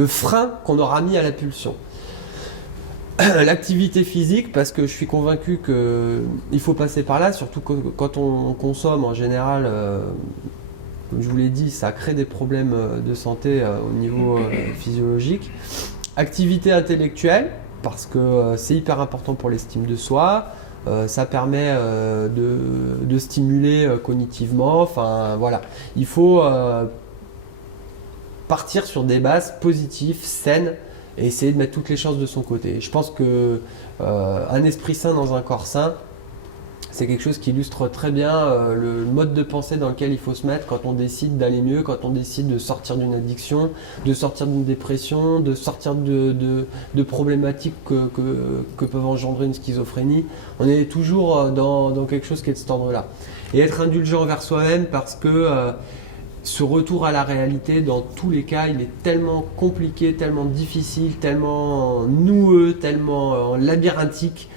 frein qu'on aura mis à la pulsion. L'activité physique, parce que je suis convaincu qu'il faut passer par là, surtout quand on consomme en général. Comme je vous l'ai dit, ça crée des problèmes de santé au niveau physiologique. Activité intellectuelle, parce que c'est hyper important pour l'estime de soi. Ça permet de stimuler cognitivement. Enfin, voilà. Il faut partir sur des bases positives, saines, et essayer de mettre toutes les chances de son côté. Je pense que un esprit sain dans un corps sain, c'est quelque chose qui illustre très bien le mode de pensée dans lequel il faut se mettre quand on décide d'aller mieux, quand on décide de sortir d'une addiction, de sortir d'une dépression, de sortir de problématiques que peuvent engendrer une schizophrénie. On est toujours dans quelque chose qui est de cet ordre-là. Et être indulgent envers soi-même parce que ce retour à la réalité, dans tous les cas, il est tellement compliqué, tellement difficile, tellement noueux, tellement labyrinthique,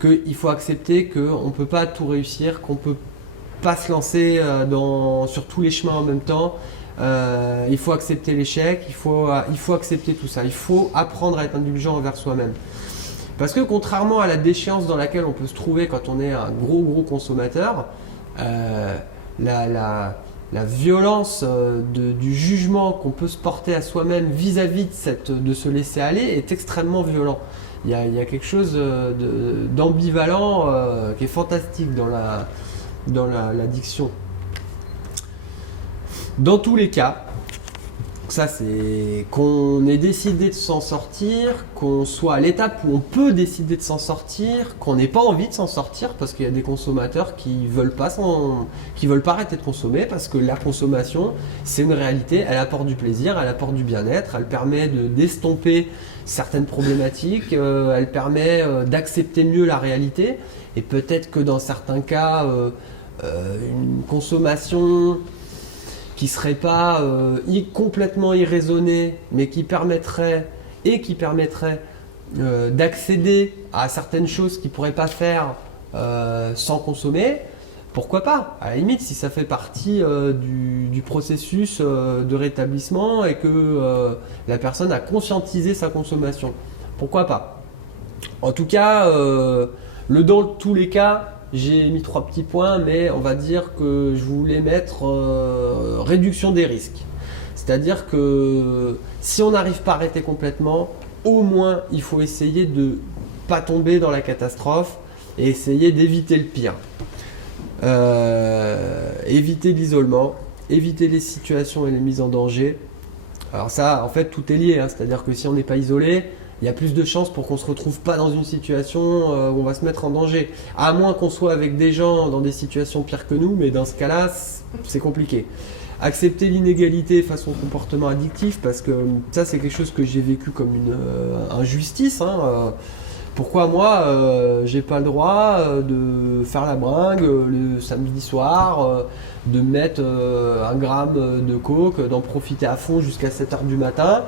qu'il faut accepter qu'on ne peut pas tout réussir, qu'on ne peut pas se lancer sur tous les chemins en même temps. Il faut accepter l'échec, il faut accepter tout ça. Il faut apprendre à être indulgent envers soi-même. Parce que contrairement à la déchéance dans laquelle on peut se trouver quand on est un gros consommateur, la violence du jugement qu'on peut se porter à soi-même vis-à-vis de se laisser aller est extrêmement violent. Il y a quelque chose d'ambivalent qui est fantastique dans l'addiction. Dans tous les cas, ça c'est qu'on ait décidé de s'en sortir, qu'on soit à l'étape où on peut décider de s'en sortir, qu'on n'ait pas envie de s'en sortir parce qu'il y a des consommateurs qui veulent pas arrêter de consommer parce que la consommation c'est une réalité, elle apporte du plaisir, elle apporte du bien-être, elle permet d'estomper certaines problématiques, elle permet d'accepter mieux la réalité et peut-être que dans certains cas une consommation qui serait pas complètement irraisonnée, mais qui permettrait d'accéder à certaines choses qu'ils ne pourraient pas faire sans consommer, pourquoi pas? À la limite, si ça fait partie du processus de rétablissement et que la personne a conscientisé sa consommation, pourquoi pas? En tout cas, dans tous les cas, j'ai mis 3 petits points, mais on va dire que je voulais mettre réduction des risques. C'est-à-dire que si on n'arrive pas à arrêter complètement, au moins il faut essayer de ne pas tomber dans la catastrophe et essayer d'éviter le pire. Éviter l'isolement, éviter les situations et les mises en danger. Alors ça, en fait, tout est lié, hein. C'est-à-dire que si on n'est pas isolé, il y a plus de chances pour qu'on ne se retrouve pas dans une situation où on va se mettre en danger. À moins qu'on soit avec des gens dans des situations pires que nous, mais dans ce cas-là, c'est compliqué. accepter l'inégalité face au comportement addictif, parce que ça c'est quelque chose que j'ai vécu comme une injustice. Pourquoi moi, j'ai pas le droit de faire la bringue le samedi soir, de mettre 1 gramme de coke, d'en profiter à fond jusqu'à 7h du matin,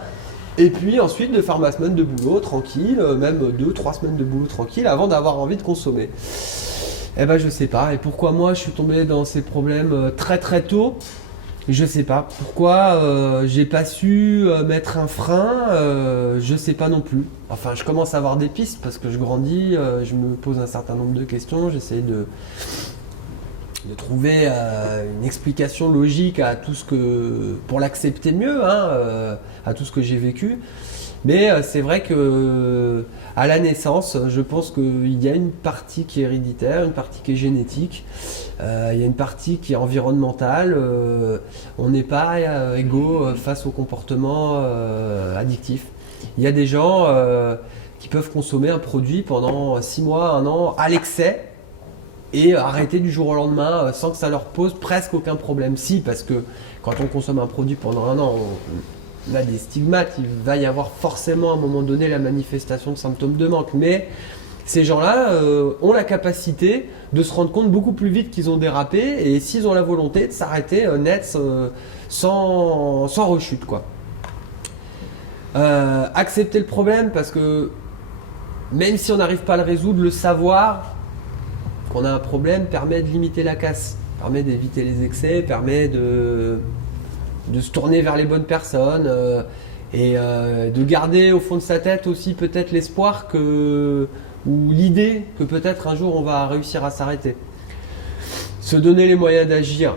et puis ensuite de faire ma semaine de boulot tranquille, même 2-3 semaines de boulot tranquille, avant d'avoir envie de consommer. Eh ben je sais pas. Et pourquoi moi je suis tombé dans ces problèmes très très tôt? Je sais pas. Pourquoi j'ai pas su mettre un frein? Je sais pas non plus. Enfin, je commence à avoir des pistes parce que je grandis, je me pose un certain nombre de questions, j'essaie de trouver une explication logique à tout ce que, pour l'accepter mieux, à tout ce que j'ai vécu. Mais c'est vrai que à la naissance, je pense qu'il y a une partie qui est héréditaire, une partie qui est génétique, il y a une partie qui est environnementale. On n'est pas égaux face au comportement addictif. Il y a des gens qui peuvent consommer un produit pendant 6 mois, 1 an, à l'excès, et arrêter du jour au lendemain sans que ça leur pose presque aucun problème. Si, parce que quand on consomme un produit pendant 1 an, on a des stigmates, il va y avoir forcément à un moment donné la manifestation de symptômes de manque. Mais ces gens-là ont la capacité de se rendre compte beaucoup plus vite qu'ils ont dérapé, et s'ils ont la volonté de s'arrêter net, sans rechute, quoi. Accepter le problème, parce que même si on n'arrive pas à le résoudre, le savoir qu'on a un problème permet de limiter la casse, permet d'éviter les excès, permet de se tourner vers les bonnes personnes, et de garder au fond de sa tête aussi peut-être l'espoir ou l'idée que peut-être un jour on va réussir à s'arrêter. Se donner les moyens d'agir.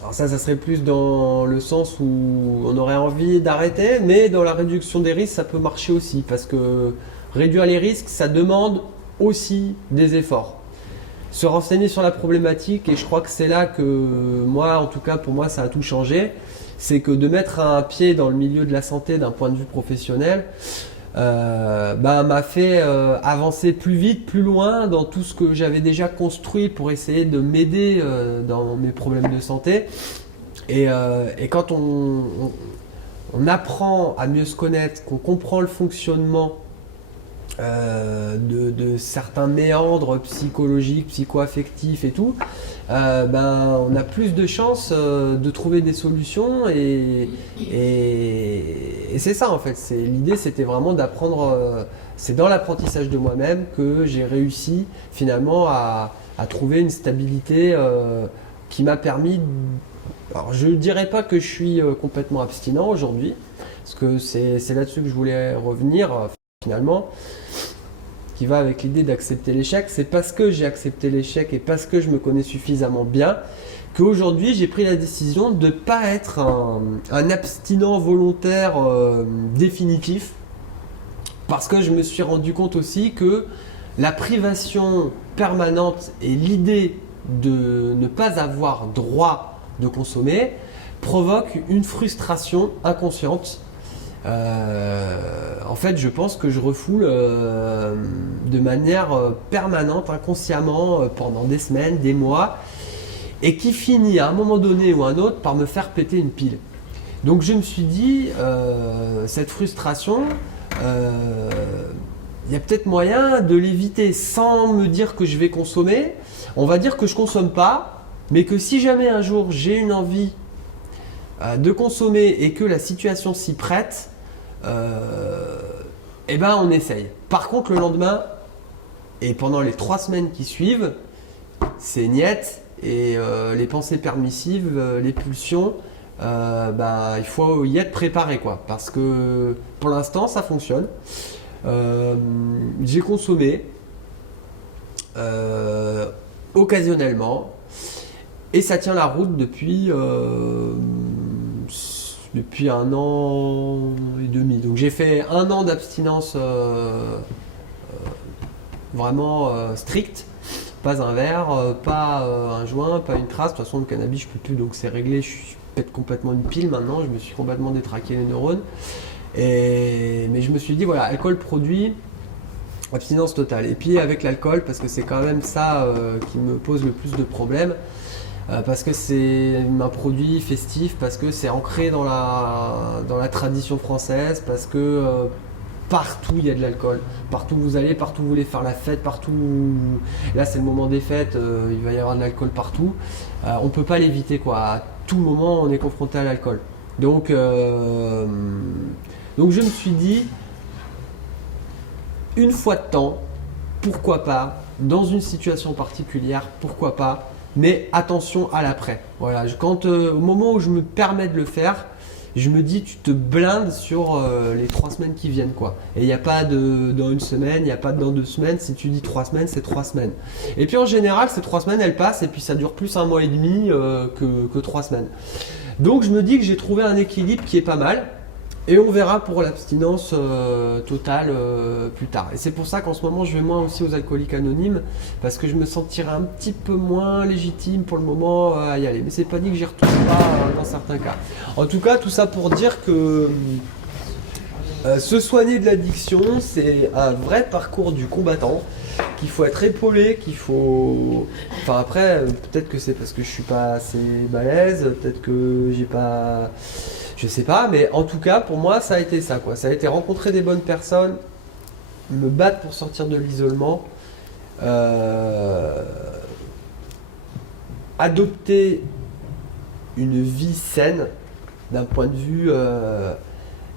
Alors ça serait plus dans le sens où on aurait envie d'arrêter, mais dans la réduction des risques, ça peut marcher aussi, parce que réduire les risques, ça demande aussi des efforts. Se renseigner sur la problématique, et je crois que c'est là que moi, en tout cas pour moi, ça a tout changé, c'est que de mettre un pied dans le milieu de la santé d'un point de vue professionnel, m'a fait avancer plus vite, plus loin dans tout ce que j'avais déjà construit pour essayer de m'aider dans mes problèmes de santé. Et quand on apprend à mieux se connaître, qu'on comprend le fonctionnement de certains méandres psychologiques, psycho-affectifs et tout, on a plus de chances de trouver des solutions, et c'est ça en fait. L'idée c'était vraiment d'apprendre, c'est dans l'apprentissage de moi-même que j'ai réussi finalement à trouver une stabilité qui m'a permis. Alors je ne dirais pas que je suis complètement abstinent aujourd'hui, parce que c'est là-dessus que je voulais revenir finalement, qui va avec l'idée d'accepter l'échec. C'est parce que j'ai accepté l'échec et parce que je me connais suffisamment bien qu'aujourd'hui j'ai pris la décision de ne pas être un abstinent volontaire définitif, parce que je me suis rendu compte aussi que la privation permanente et l'idée de ne pas avoir droit de consommer provoque une frustration inconsciente. En fait, je pense que je refoule de manière permanente, inconsciemment, pendant des semaines, des mois, et qui finit à un moment donné ou à un autre par me faire péter une pile. Donc je me suis dit, cette frustration, il y a peut-être moyen de l'éviter sans me dire que je vais consommer. On va dire que je consomme pas, mais que si jamais un jour j'ai une envie de consommer et que la situation s'y prête, on essaye. Par contre, le lendemain et pendant les 3 semaines qui suivent, c'est niet, et les pensées permissives, les pulsions, il faut y être préparé, quoi, parce que pour l'instant ça fonctionne. J'ai consommé occasionnellement, et ça tient la route depuis 1 an et demi. Donc j'ai fait 1 an d'abstinence vraiment stricte. Pas un verre, pas un joint, pas une trace. De toute façon, le cannabis, je peux plus, donc c'est réglé. Je pète complètement une pile maintenant. Je me suis complètement détraqué les neurones. Mais je me suis dit, voilà, alcool, produit, abstinence totale. Et puis avec l'alcool, parce que c'est quand même ça qui me pose le plus de problèmes, parce que c'est un produit festif, parce que c'est ancré dans la tradition française, parce que partout il y a de l'alcool. Partout où vous allez, partout où vous voulez faire la fête, là c'est le moment des fêtes, il va y avoir de l'alcool partout. On peut pas l'éviter quoi. À tout moment on est confronté à l'alcool. Donc je me suis dit, une fois de temps, pourquoi pas, dans une situation particulière, pourquoi pas, mais attention à l'après. Voilà, au moment où je me permets de le faire, je me dis tu te blindes sur les 3 semaines qui viennent quoi. Et il n'y a pas dans une semaine, il n'y a pas dans 2 semaines. Si tu dis 3 semaines, c'est 3 semaines. Et puis en général, ces 3 semaines elles passent et puis ça dure plus 1 mois et demi que 3 semaines. Donc je me dis que j'ai trouvé un équilibre qui est pas mal. Et on verra pour l'abstinence totale plus tard. Et c'est pour ça qu'en ce moment je vais moins aussi aux alcooliques anonymes, parce que je me sentirais un petit peu moins légitime pour le moment à y aller. Mais c'est pas dit que j'y retourne pas dans certains cas. En tout cas, tout ça pour dire que se soigner de l'addiction, c'est un vrai parcours du combattant, qu'il faut être épaulé, qu'il faut... Enfin après, peut-être que c'est parce que je suis pas assez balèze, peut-être que j'ai pas... Je sais pas, mais en tout cas, pour moi, ça a été ça, quoi. Ça a été rencontrer des bonnes personnes, me battre pour sortir de l'isolement, adopter une vie saine d'un point de vue...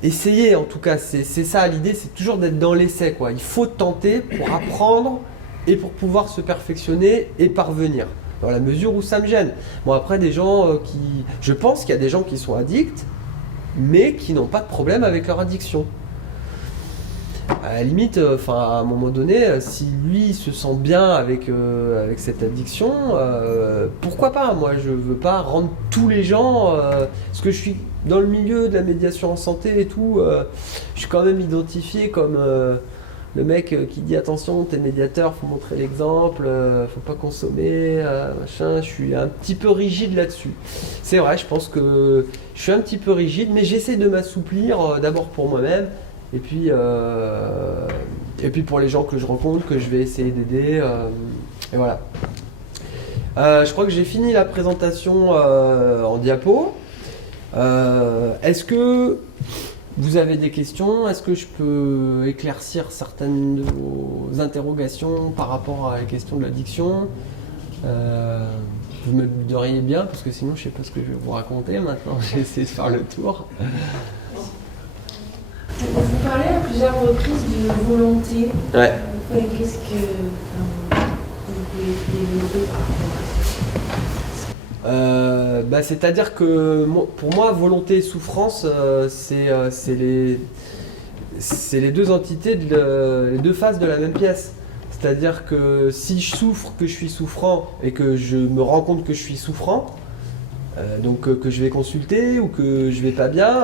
essayer, en tout cas, c'est ça l'idée, c'est toujours d'être dans l'essai, quoi. Il faut tenter pour apprendre et pour pouvoir se perfectionner et parvenir, dans la mesure où ça me gêne. Bon, après, des gens je pense qu'il y a des gens qui sont addicts, mais qui n'ont pas de problème avec leur addiction. À la limite, à un moment donné, si lui se sent bien avec cette addiction, pourquoi pas? Moi, je veux pas rendre tous les gens... parce que je suis dans le milieu de la médiation en santé et tout, je suis quand même identifié comme le mec qui dit attention, t'es médiateur, faut montrer l'exemple, faut pas consommer, machin. Je suis un petit peu rigide là-dessus. C'est vrai, je pense que je suis un petit peu rigide, mais j'essaie de m'assouplir d'abord pour moi-même, et puis pour les gens que je rencontre, que je vais essayer d'aider, et voilà. Je crois que j'ai fini la présentation en diapo. Est-ce que vous avez des questions? Est-ce que je peux éclaircir certaines de vos interrogations par rapport à la question de l'addiction? Vous me diriez bien, parce que sinon je sais pas ce que je vais vous raconter maintenant. J'ai essayé de faire le tour. Vous parlez à plusieurs reprises de volonté. Ouais. Qu'est-ce que vous pouvez développer par rapport à ça? C'est-à-dire que pour moi, volonté et souffrance, c'est les deux entités, les deux faces de la même pièce. C'est-à-dire que si je souffre, que je suis souffrant et que je me rends compte que je suis souffrant, donc que je vais consulter ou que je vais pas bien,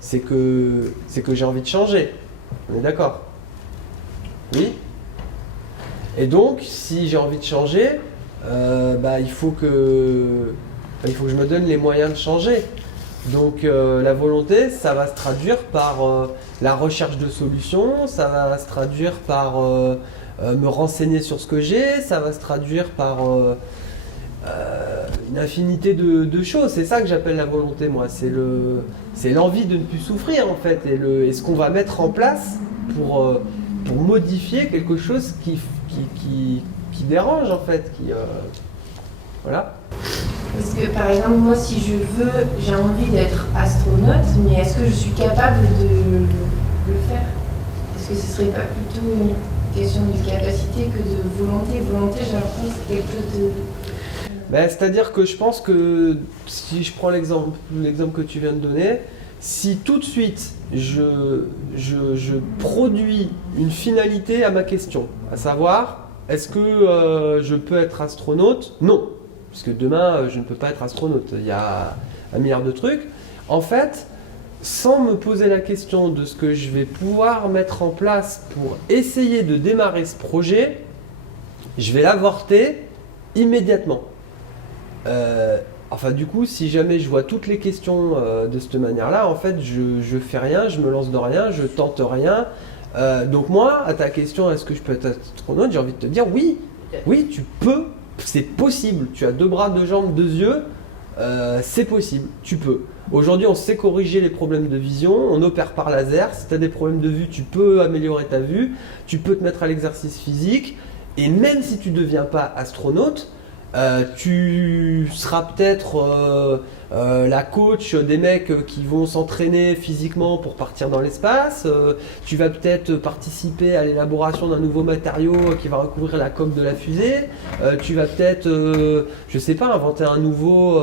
c'est que j'ai envie de changer. On est d'accord? Oui? Et donc, si j'ai envie de changer, il faut que je me donne les moyens de changer. Donc la volonté, ça va se traduire par la recherche de solutions, ça va se traduire par me renseigner sur ce que j'ai, ça va se traduire par une infinité de choses. C'est ça que j'appelle la volonté, moi. C'est l'envie de ne plus souffrir, en fait, et ce qu'on va mettre en place pour modifier quelque chose qui dérange, en fait. Voilà. Parce que par exemple, moi, si j'ai envie d'être astronaute, mais est-ce que je suis capable de le faire? Est-ce que ce serait pas plutôt une question de capacité que de volonté? Volonté, j'ai l'impression que c'est quelque chose de... C'est-à-dire que je pense que, si je prends l'exemple que tu viens de donner, si tout de suite je produis une finalité à ma question, à savoir, est-ce que je peux être astronaute? Non. Parce que demain, je ne peux pas être astronaute. Il y a 1 milliard de trucs. En fait, sans me poser la question de ce que je vais pouvoir mettre en place pour essayer de démarrer ce projet, je vais l'avorter immédiatement. Du coup, si jamais je vois toutes les questions de cette manière-là, en fait, je fais rien, je me lance dans rien, je tente rien. Donc moi, à ta question, est-ce que je peux être astronaute, j'ai envie de te dire oui, tu peux c'est possible. Tu as 2 bras, 2 jambes, 2 yeux. C'est possible, tu peux. Aujourd'hui, on sait corriger les problèmes de vision, on opère par laser. Si tu as des problèmes de vue, tu peux améliorer ta vue, tu peux te mettre à l'exercice physique. Et même si tu ne deviens pas astronaute, tu seras peut-être la coach des mecs qui vont s'entraîner physiquement pour partir dans l'espace. Tu vas peut-être participer à l'élaboration d'un nouveau matériau qui va recouvrir la coque de la fusée. Tu vas peut-être, je sais pas, inventer un nouveau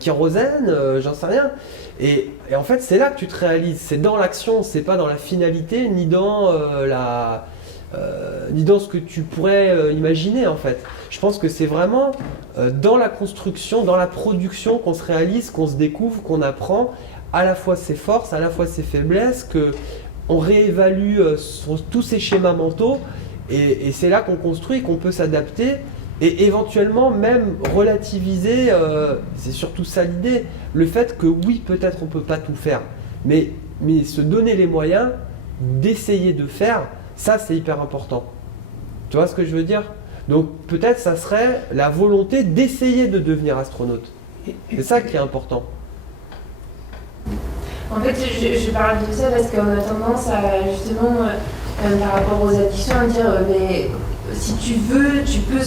kérosène, j'en sais rien. Et en fait, c'est là que tu te réalises. C'est dans l'action, c'est pas dans la finalité, ni dans ni dans ce que tu pourrais imaginer en fait. Je pense que c'est vraiment dans la construction, dans la production qu'on se réalise, qu'on se découvre, qu'on apprend à la fois ses forces, à la fois ses faiblesses, qu'on réévalue tous ces schémas mentaux et c'est là qu'on construit, qu'on peut s'adapter et éventuellement même relativiser, c'est surtout ça l'idée, le fait que oui, peut-être on ne peut pas tout faire, mais se donner les moyens d'essayer de faire. Ça, c'est hyper important. Tu vois ce que je veux dire? Donc, peut-être, ça serait la volonté d'essayer de devenir astronaute. C'est ça qui est important. En fait, je parle de ça parce qu'on a tendance à, justement, par rapport aux addictions, à dire mais si tu veux, tu peux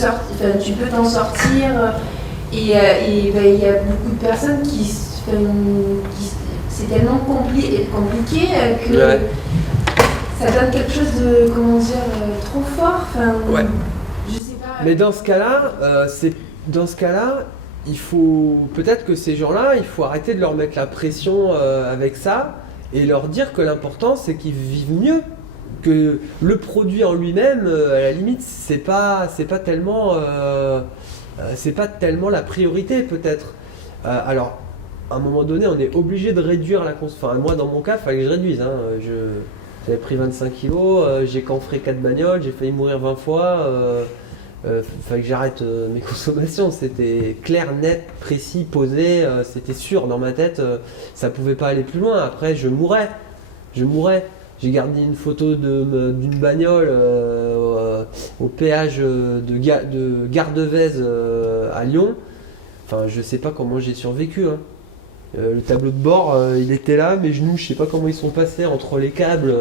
t'en sortir. Et il y a beaucoup de personnes qui c'est tellement compliqué que... Ouais. Ça donne quelque chose de, comment dire, trop fort. Ouais. Je sais pas. Mais dans ce cas-là, il faut peut-être que ces gens-là, il faut arrêter de leur mettre la pression avec ça et leur dire que l'important c'est qu'ils vivent mieux, que le produit en lui-même, à la limite, c'est pas tellement la priorité peut-être. Alors, à un moment donné, on est obligé de réduire la consommation. Enfin, moi, dans mon cas, il fallait que je réduise. J'avais pris 25 kilos, j'ai cancré 4 bagnoles, j'ai failli mourir 20 fois. Fallait que j'arrête mes consommations. C'était clair, net, précis, posé. C'était sûr dans ma tête. Ça pouvait pas aller plus loin. Après, je mourrais. J'ai gardé une photo d'une bagnole au péage de Gare de Vèze à Lyon. Enfin, je sais pas comment j'ai survécu. Le tableau de bord, il était là, mes genoux, je sais pas comment ils sont passés entre les câbles.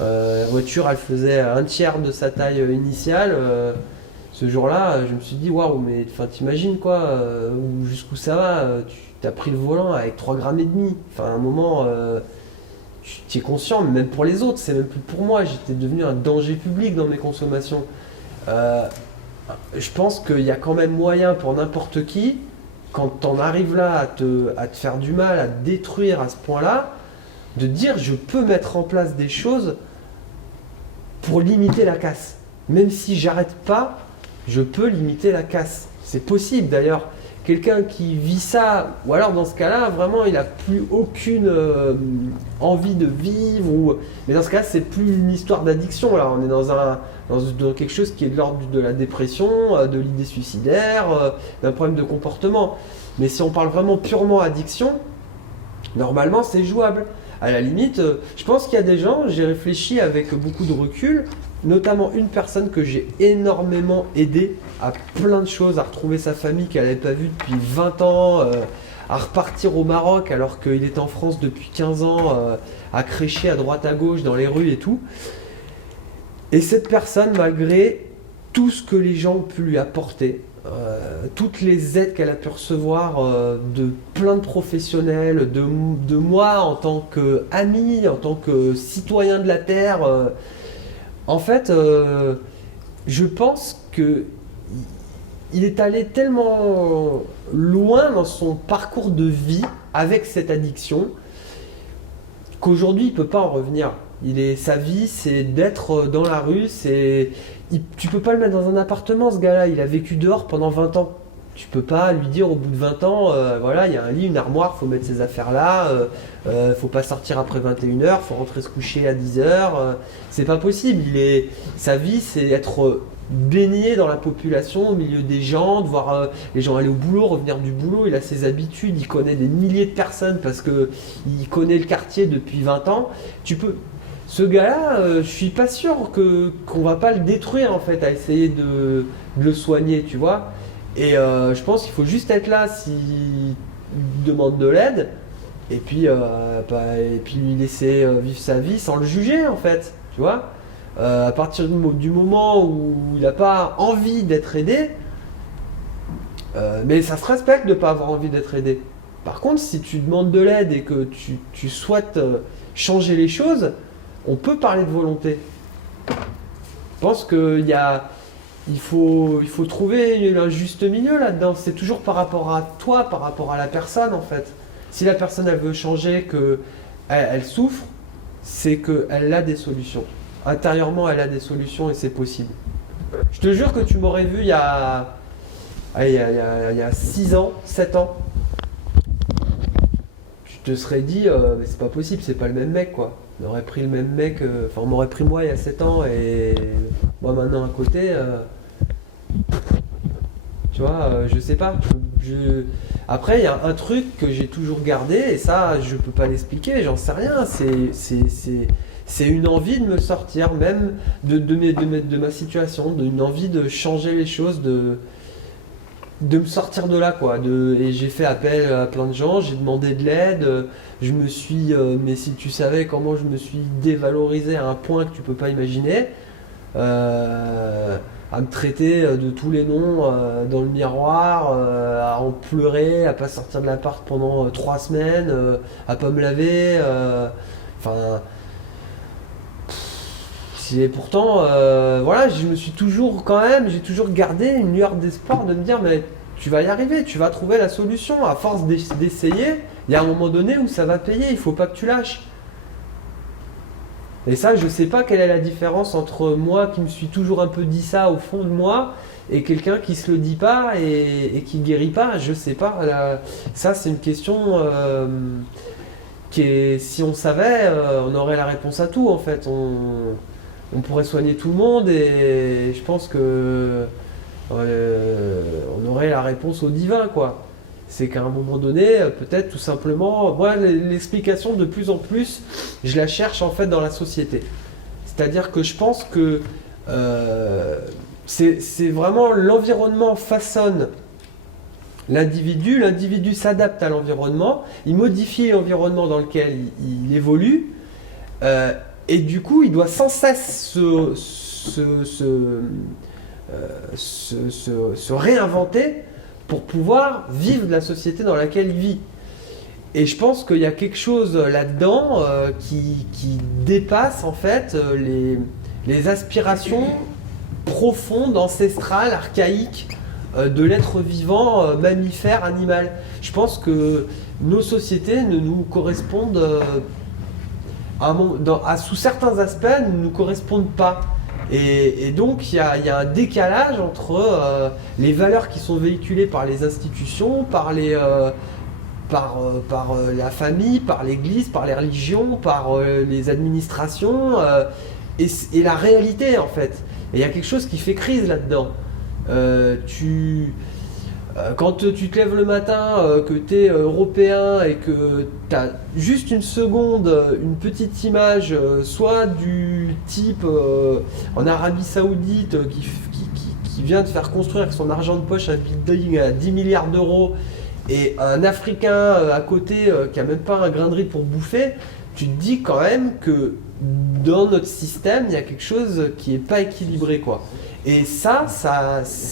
La voiture, elle faisait un tiers de sa taille initiale. Ce jour-là, je me suis dit, waouh, mais t'imagines quoi, jusqu'où ça va, tu as pris le volant avec 3,5 grammes. Enfin, à un moment, tu es conscient, mais même pour les autres, c'est même plus pour moi. J'étais devenu un danger public dans mes consommations. Je pense qu'il y a quand même moyen pour n'importe qui. Quand t'en arrives là à te faire du mal, à te détruire à ce point-là, de dire je peux mettre en place des choses pour limiter la casse. Même si j'arrête pas, je peux limiter la casse. C'est possible d'ailleurs. Quelqu'un qui vit ça, ou alors dans ce cas-là, vraiment il n'a plus aucune envie de vivre. Mais dans ce cas, c'est plus une histoire d'addiction. Là, on est dans quelque chose qui est de l'ordre de la dépression, de l'idée suicidaire, d'un problème de comportement. Mais si on parle vraiment purement addiction, normalement c'est jouable. À la limite, je pense qu'il y a des gens, j'ai réfléchi avec beaucoup de recul, notamment une personne que j'ai énormément aidé à plein de choses, à retrouver sa famille qu'elle n'avait pas vue depuis 20 ans, à repartir au Maroc alors qu'il était en France depuis 15 ans, à crécher à droite à gauche dans les rues et tout. Et cette personne, malgré tout ce que les gens ont pu lui apporter, toutes les aides qu'elle a pu recevoir de plein de professionnels, de moi en tant qu'ami, en tant que citoyen de la Terre, en fait, je pense qu'il est allé tellement loin dans son parcours de vie avec cette addiction qu'aujourd'hui il ne peut pas en revenir. Sa vie, c'est d'être dans la rue, tu peux pas le mettre dans un appartement, ce gars-là, il a vécu dehors pendant 20 ans. Tu peux pas lui dire au bout de 20 ans, voilà, il y a un lit, une armoire, faut mettre ses affaires là, faut pas sortir après 21h, faut rentrer se coucher à 10h, c'est pas possible. Sa vie, c'est être baigné dans la population, au milieu des gens, de voir les gens aller au boulot, revenir du boulot, il a ses habitudes, il connaît des milliers de personnes parce qu'il connaît le quartier depuis 20 ans. ce gars-là, je suis pas sûr qu'on va pas le détruire en fait à essayer de le soigner, tu vois. Et je pense qu'il faut juste être là s'il demande de l'aide et puis, et puis lui laisser vivre sa vie sans le juger en fait, tu vois. À partir du moment où il n'a pas envie d'être aidé, mais ça se respecte de ne pas avoir envie d'être aidé. Par contre, si tu demandes de l'aide et que tu souhaites changer les choses, on peut parler de volonté. Je pense il faut trouver un juste milieu là-dedans. C'est toujours par rapport à toi, par rapport à la personne en fait. Si la personne elle veut changer, qu'elle souffre, c'est qu'elle a des solutions. Intérieurement, elle a des solutions et c'est possible. Je te jure que tu m'aurais vu il y a 6 ans, 7 ans. Je te serais dit, mais c'est pas possible, c'est pas le même mec quoi. On aurait pris le même mec, on m'aurait pris moi il y a 7 ans et moi maintenant à côté. Tu vois, je sais pas. Après, il y a un truc que j'ai toujours gardé et ça, je peux pas l'expliquer, j'en sais rien. C'est une envie de me sortir, même de ma situation, une envie de changer les choses, de me sortir de là, quoi. Et j'ai fait appel à plein de gens, j'ai demandé de l'aide, je me suis. Mais si tu savais comment je me suis dévalorisé à un point que tu peux pas imaginer. À me traiter de tous les noms dans le miroir, à en pleurer, à pas sortir de l'appart pendant 3 semaines, à pas me laver. Pourtant, voilà, je me suis toujours j'ai toujours gardé une lueur d'espoir de me dire mais tu vas y arriver, tu vas trouver la solution. À force d'essayer, il y a un moment donné où ça va payer, il faut pas que tu lâches. Et ça, je sais pas quelle est la différence entre moi qui me suis toujours un peu dit ça au fond de moi et quelqu'un qui se le dit pas et qui guérit pas. Je sais pas. Ça, c'est une question si on savait, on aurait la réponse à tout en fait. On pourrait soigner tout le monde et je pense que on aurait la réponse au divin quoi. C'est qu'à un moment donné, peut-être tout simplement, moi l'explication de plus en plus, je la cherche en fait dans la société. C'est-à-dire que je pense que c'est vraiment l'environnement façonne l'individu s'adapte à l'environnement, il modifie l'environnement dans lequel il évolue, et du coup il doit sans cesse se réinventer pour pouvoir vivre de la société dans laquelle il vit. Et je pense qu'il y a quelque chose là-dedans qui dépasse en fait les aspirations profondes, ancestrales, archaïques de l'être vivant, mammifère, animal. Je pense que nos sociétés ne nous correspondent, sous certains aspects, ne nous correspondent pas. Et donc il y a un décalage entre les valeurs qui sont véhiculées par les institutions, par la famille, par l'église, par les religions, par les administrations et la réalité en fait. Et il y a quelque chose qui fait crise là-dedans. Quand tu te lèves le matin, que tu es européen et que tu as juste une seconde, une petite image, soit du type en Arabie Saoudite qui vient de faire construire avec son argent de poche un building à 10 milliards d'euros et un Africain à côté qui n'a même pas un grain de riz pour bouffer, tu te dis quand même que dans notre système, il y a quelque chose qui n'est pas équilibré, quoi. Et ça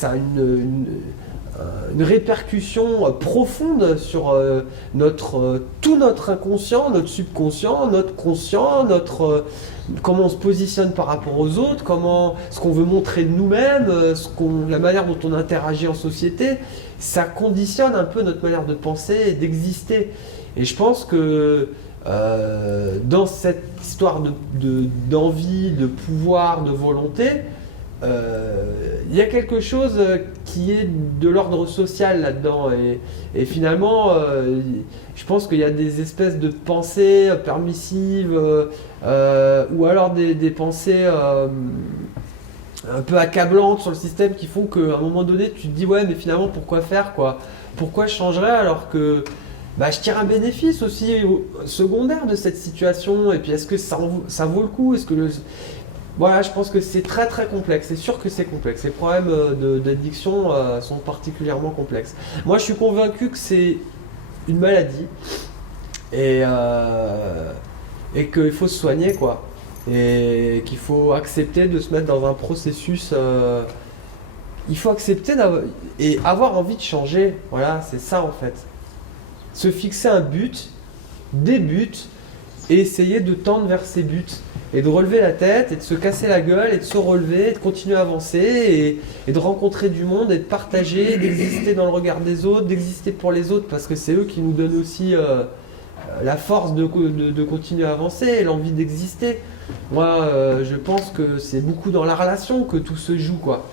a une répercussion profonde sur tout notre inconscient, notre subconscient, notre conscient, comment on se positionne par rapport aux autres, ce qu'on veut montrer de nous-mêmes, la manière dont on interagit en société. Ça conditionne un peu notre manière de penser et d'exister. Et je pense que dans cette histoire d'envie, de pouvoir, de volonté, il y a quelque chose qui est de l'ordre social là-dedans et finalement je pense qu'il y a des espèces de pensées permissives ou alors des pensées un peu accablantes sur le système qui font qu'à un moment donné tu te dis ouais mais finalement pourquoi faire quoi, pourquoi je changerais alors que je tire un bénéfice aussi secondaire de cette situation. Et puis, est-ce que ça vaut le coup? Voilà, je pense que c'est très très complexe. C'est sûr que c'est complexe. Les problèmes d'addiction sont particulièrement complexes. Moi, je suis convaincu que c'est une maladie et qu'il faut se soigner, quoi. Et qu'il faut accepter de se mettre dans un processus. Il faut accepter et avoir envie de changer. Voilà, c'est ça en fait. Se fixer un but, des buts, et essayer de tendre vers ces buts. Et de relever la tête, et de se casser la gueule, et de se relever, et de continuer à avancer, et de rencontrer du monde, et de partager, d'exister dans le regard des autres, d'exister pour les autres, parce que c'est eux qui nous donnent aussi la force de continuer à avancer, et l'envie d'exister. Moi, je pense que c'est beaucoup dans la relation que tout se joue, quoi.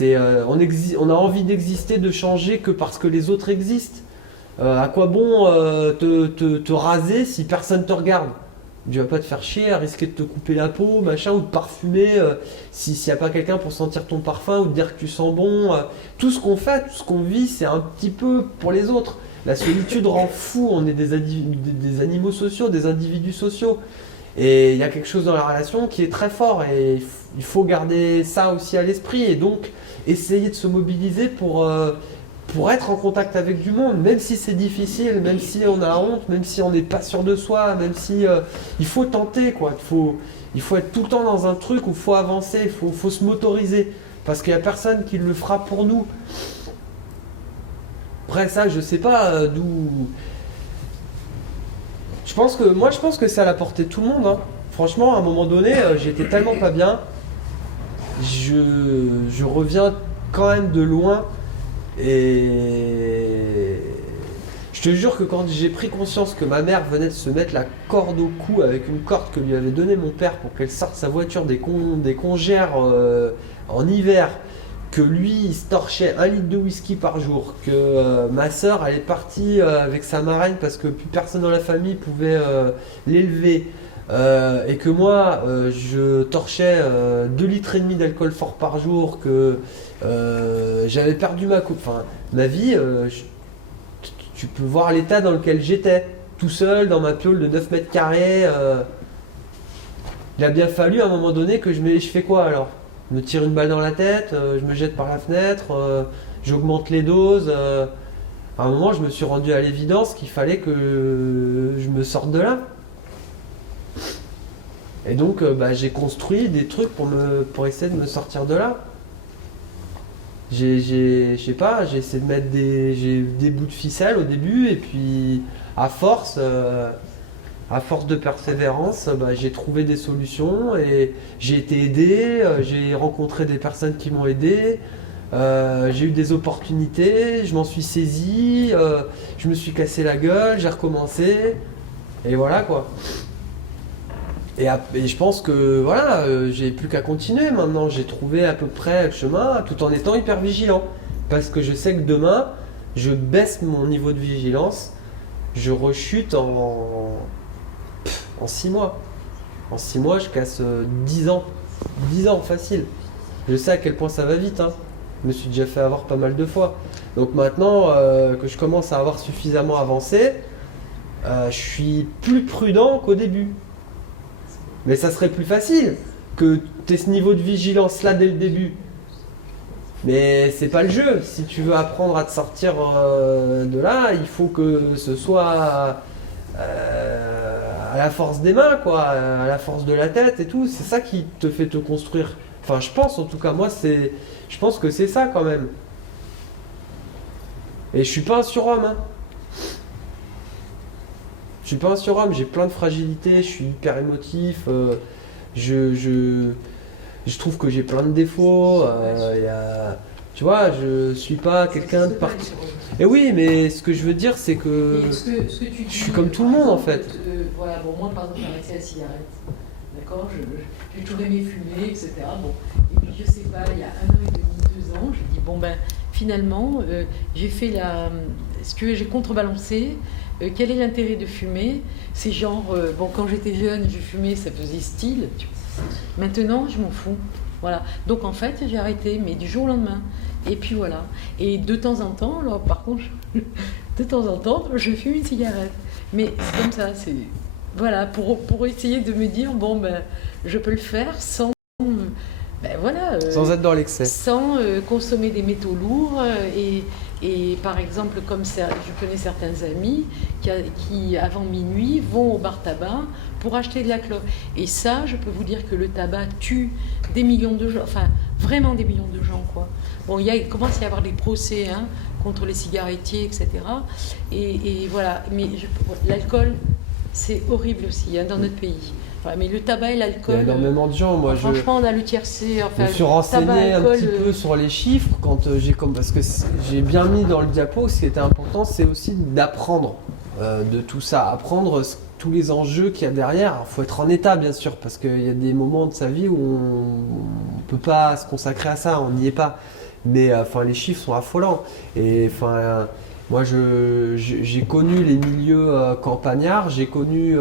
On a envie d'exister, de changer que parce que les autres existent. À quoi bon te raser si personne te regarde? Tu vas pas te faire chier à risquer de te couper la peau, machin, ou de parfumer s'il n'y a pas quelqu'un pour sentir ton parfum ou de dire que tu sens bon. Tout ce qu'on fait, tout ce qu'on vit, c'est un petit peu pour les autres. La solitude rend fou, on est des animaux sociaux, des individus sociaux. Et il y a quelque chose dans la relation qui est très fort et il faut garder ça aussi à l'esprit et donc essayer de se mobiliser pour être en contact avec du monde, même si c'est difficile, même si on a honte, même si on n'est pas sûr de soi, même si il faut tenter, quoi. Il faut être tout le temps dans un truc où il faut avancer, il faut se motoriser, parce qu'il n'y a personne qui le fera pour nous. Après ça, je sais pas d'où... Je pense que c'est à la portée de tout le monde, hein. Franchement, à un moment donné, j'étais tellement pas bien, je reviens quand même de loin. Et je te jure que quand j'ai pris conscience que ma mère venait de se mettre la corde au cou avec une corde que lui avait donnée mon père pour qu'elle sorte sa voiture des congères en hiver, que lui il se torchait 1 litre de whisky par jour, que ma soeur elle est partie avec sa marraine parce que plus personne dans la famille pouvait l'élever, et que moi je torchais 2 litres et demi d'alcool fort par jour, que j'avais perdu ma vie, tu peux voir l'état dans lequel j'étais, tout seul dans ma piole de 9 mètres carrés. Il a bien fallu à un moment donné que je fais quoi alors? Je me tire une balle dans la tête, je me jette par la fenêtre, j'augmente les doses. À un moment, je me suis rendu à l'évidence qu'il fallait que je me sorte de là. Et donc, j'ai construit des trucs pour essayer de me sortir de là. Je sais pas, j'ai essayé de mettre des bouts de ficelle au début, et puis à force de persévérance, j'ai trouvé des solutions et j'ai été aidé, j'ai rencontré des personnes qui m'ont aidé, j'ai eu des opportunités, je m'en suis saisi, je me suis cassé la gueule, j'ai recommencé, et voilà quoi. Et je pense que voilà, j'ai plus qu'à continuer maintenant. J'ai trouvé à peu près le chemin tout en étant hyper vigilant. Parce que je sais que demain, je baisse mon niveau de vigilance, je rechute en 6 mois. En 6 mois, je casse 10 ans. 10 ans, facile. Je sais à quel point ça va vite, hein. Je me suis déjà fait avoir pas mal de fois. Donc maintenant que je commence à avoir suffisamment avancé, je suis plus prudent qu'au début. Mais ça serait plus facile que tu aies ce niveau de vigilance là dès le début. Mais c'est pas le jeu. Si tu veux apprendre à te sortir de là, il faut que ce soit à la force des mains, quoi, à la force de la tête et tout. C'est ça qui te fait te construire. Enfin, je pense en tout cas, je pense que c'est ça quand même. Et je suis pas un surhomme, hein. Je suis pas un surhomme, j'ai plein de fragilités, je suis hyper émotif, je trouve que j'ai plein de défauts, tu vois, je suis pas quelqu'un de parti. Et oui, mais ce que je veux dire, c'est que je suis comme tout le monde en fait. Voilà, bon, moi par exemple, j'ai arrêté la cigarette, d'accord, j'ai toujours aimé fumer, etc. Bon. Et puis je sais pas, il y a 1 an et demi, 2 ans, j'ai dit, bon ben, finalement, j'ai fait ce que j'ai contrebalancé. Quel est l'intérêt de fumer? C'est genre, bon, quand j'étais jeune, je fumais, ça faisait style. Maintenant, je m'en fous. Voilà. Donc en fait, j'ai arrêté, mais du jour au lendemain. Et puis voilà. Et de temps en temps, alors, par contre, de temps en temps, je fume une cigarette. Mais c'est comme ça, c'est voilà, pour essayer de me dire bon ben je peux le faire sans Sans être dans l'excès. sans consommer des métaux lourds et par exemple comme ça, je connais certains amis qui avant minuit vont au bar tabac pour acheter de la clope. Et ça, je peux vous dire que le tabac tue des millions de gens, enfin vraiment des millions de gens quoi. Bon, il commence à y avoir des procès contre les cigarettiers, etc. Et voilà, mais l'alcool, c'est horrible aussi dans notre pays. Voilà, mais le tabac et l'alcool. Il y a énormément de gens. Moi, franchement, on a le tiercé. Je me suis renseigné un petit peu sur les chiffres parce que j'ai bien mis dans le diapo. Ce qui était important, c'est aussi d'apprendre de tout ça, apprendre tous les enjeux qu'il y a derrière. Il faut être en état, bien sûr, parce qu'il y a des moments de sa vie où on ne peut pas se consacrer à ça, on n'y est pas. Mais les chiffres sont affolants. Et moi, j'ai connu les milieux campagnards, j'ai connu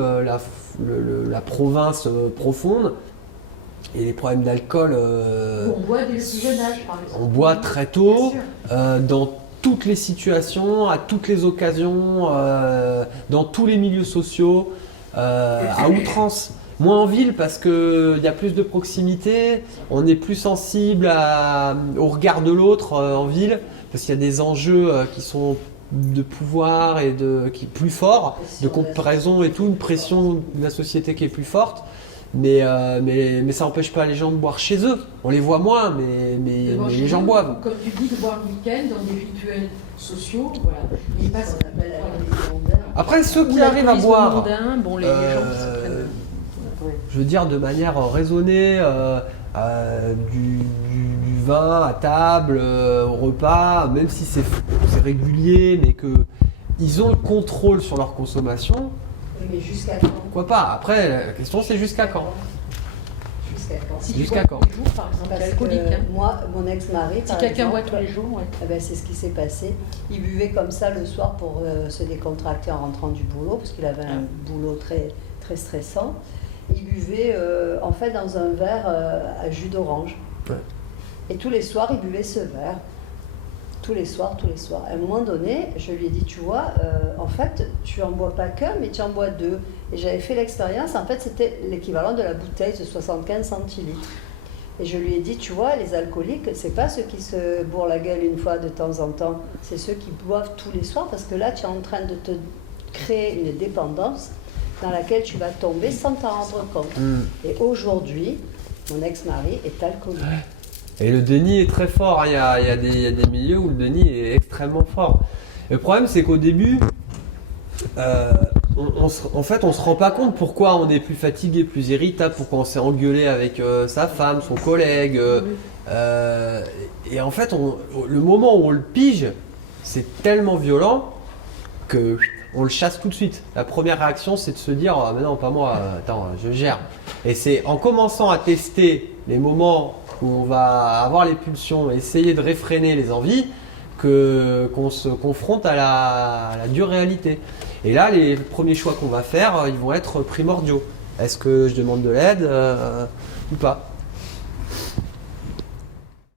la province profonde et les problèmes d'alcool. On boit dès le plus jeune âge, par exemple. On boit très tôt, dans toutes les situations, à toutes les occasions, dans tous les milieux sociaux, à outrance. Moins en ville parce qu'il y a plus de proximité, on est plus sensible au regard de l'autre en ville, parce qu'il y a des enjeux qui sont de pouvoir et qui est plus fort, de comparaison et tout, une pression de la société qui est plus forte. Mais ça n'empêche pas les gens de boire chez eux. On les voit moins, mais les gens boivent. Comme tu dis, de boire le week-end dans des rituels sociaux, voilà. Il passe Après, ceux qui arrivent à boire, mondain, bon, les gens qui se prennent. je veux dire de manière raisonnée, du vin à table, au repas, même si c'est régulier, mais qu'ils ont le contrôle sur leur consommation. Mais jusqu'à quand? Pourquoi pas? Après, la question c'est jusqu'à quand? Jusqu'à quand? Si Jusqu'à tu quand? bois tous les jours, par exemple, Parce t'es alcoolique. que moi, mon ex-mari, Si par quelqu'un boit exemple, tous les jours, ouais. eh ben, c'est ce qui s'est passé. Il buvait comme ça le soir pour se décontracter en rentrant du boulot, parce qu'il avait un boulot très, très stressant. Il buvait en fait dans un verre à jus d'orange. Ouais. Et tous les soirs, il buvait ce verre. Tous les soirs, tous les soirs. À un moment donné, je lui ai dit, tu vois, en fait, tu en bois pas qu'un, mais tu en bois deux. Et j'avais fait l'expérience, en fait, c'était l'équivalent de la bouteille de 75 centilitres. Et je lui ai dit, tu vois, les alcooliques, c'est pas ceux qui se bourrent la gueule une fois de temps en temps, c'est ceux qui boivent tous les soirs, parce que là, tu es en train de te créer une dépendance dans laquelle tu vas tomber sans t'en rendre compte. Et aujourd'hui, mon ex-mari est alcoolique. Et le déni est très fort, il y a des milieux où le déni est extrêmement fort. Le problème c'est qu'au début, on se rend pas compte pourquoi on est plus fatigué, plus irritable, pourquoi on s'est engueulé avec sa femme, son collègue. Et en fait, le moment où on le pige, c'est tellement violent que on le chasse tout de suite. La première réaction c'est de se dire ah, mais non pas moi, attends je gère. Et c'est en commençant à tester les moments où on va avoir les pulsions, essayer de réfréner les envies, qu'on se confronte à la dure réalité. Et là, les premiers choix qu'on va faire, ils vont être primordiaux. Est-ce que je demande de l'aide ou pas?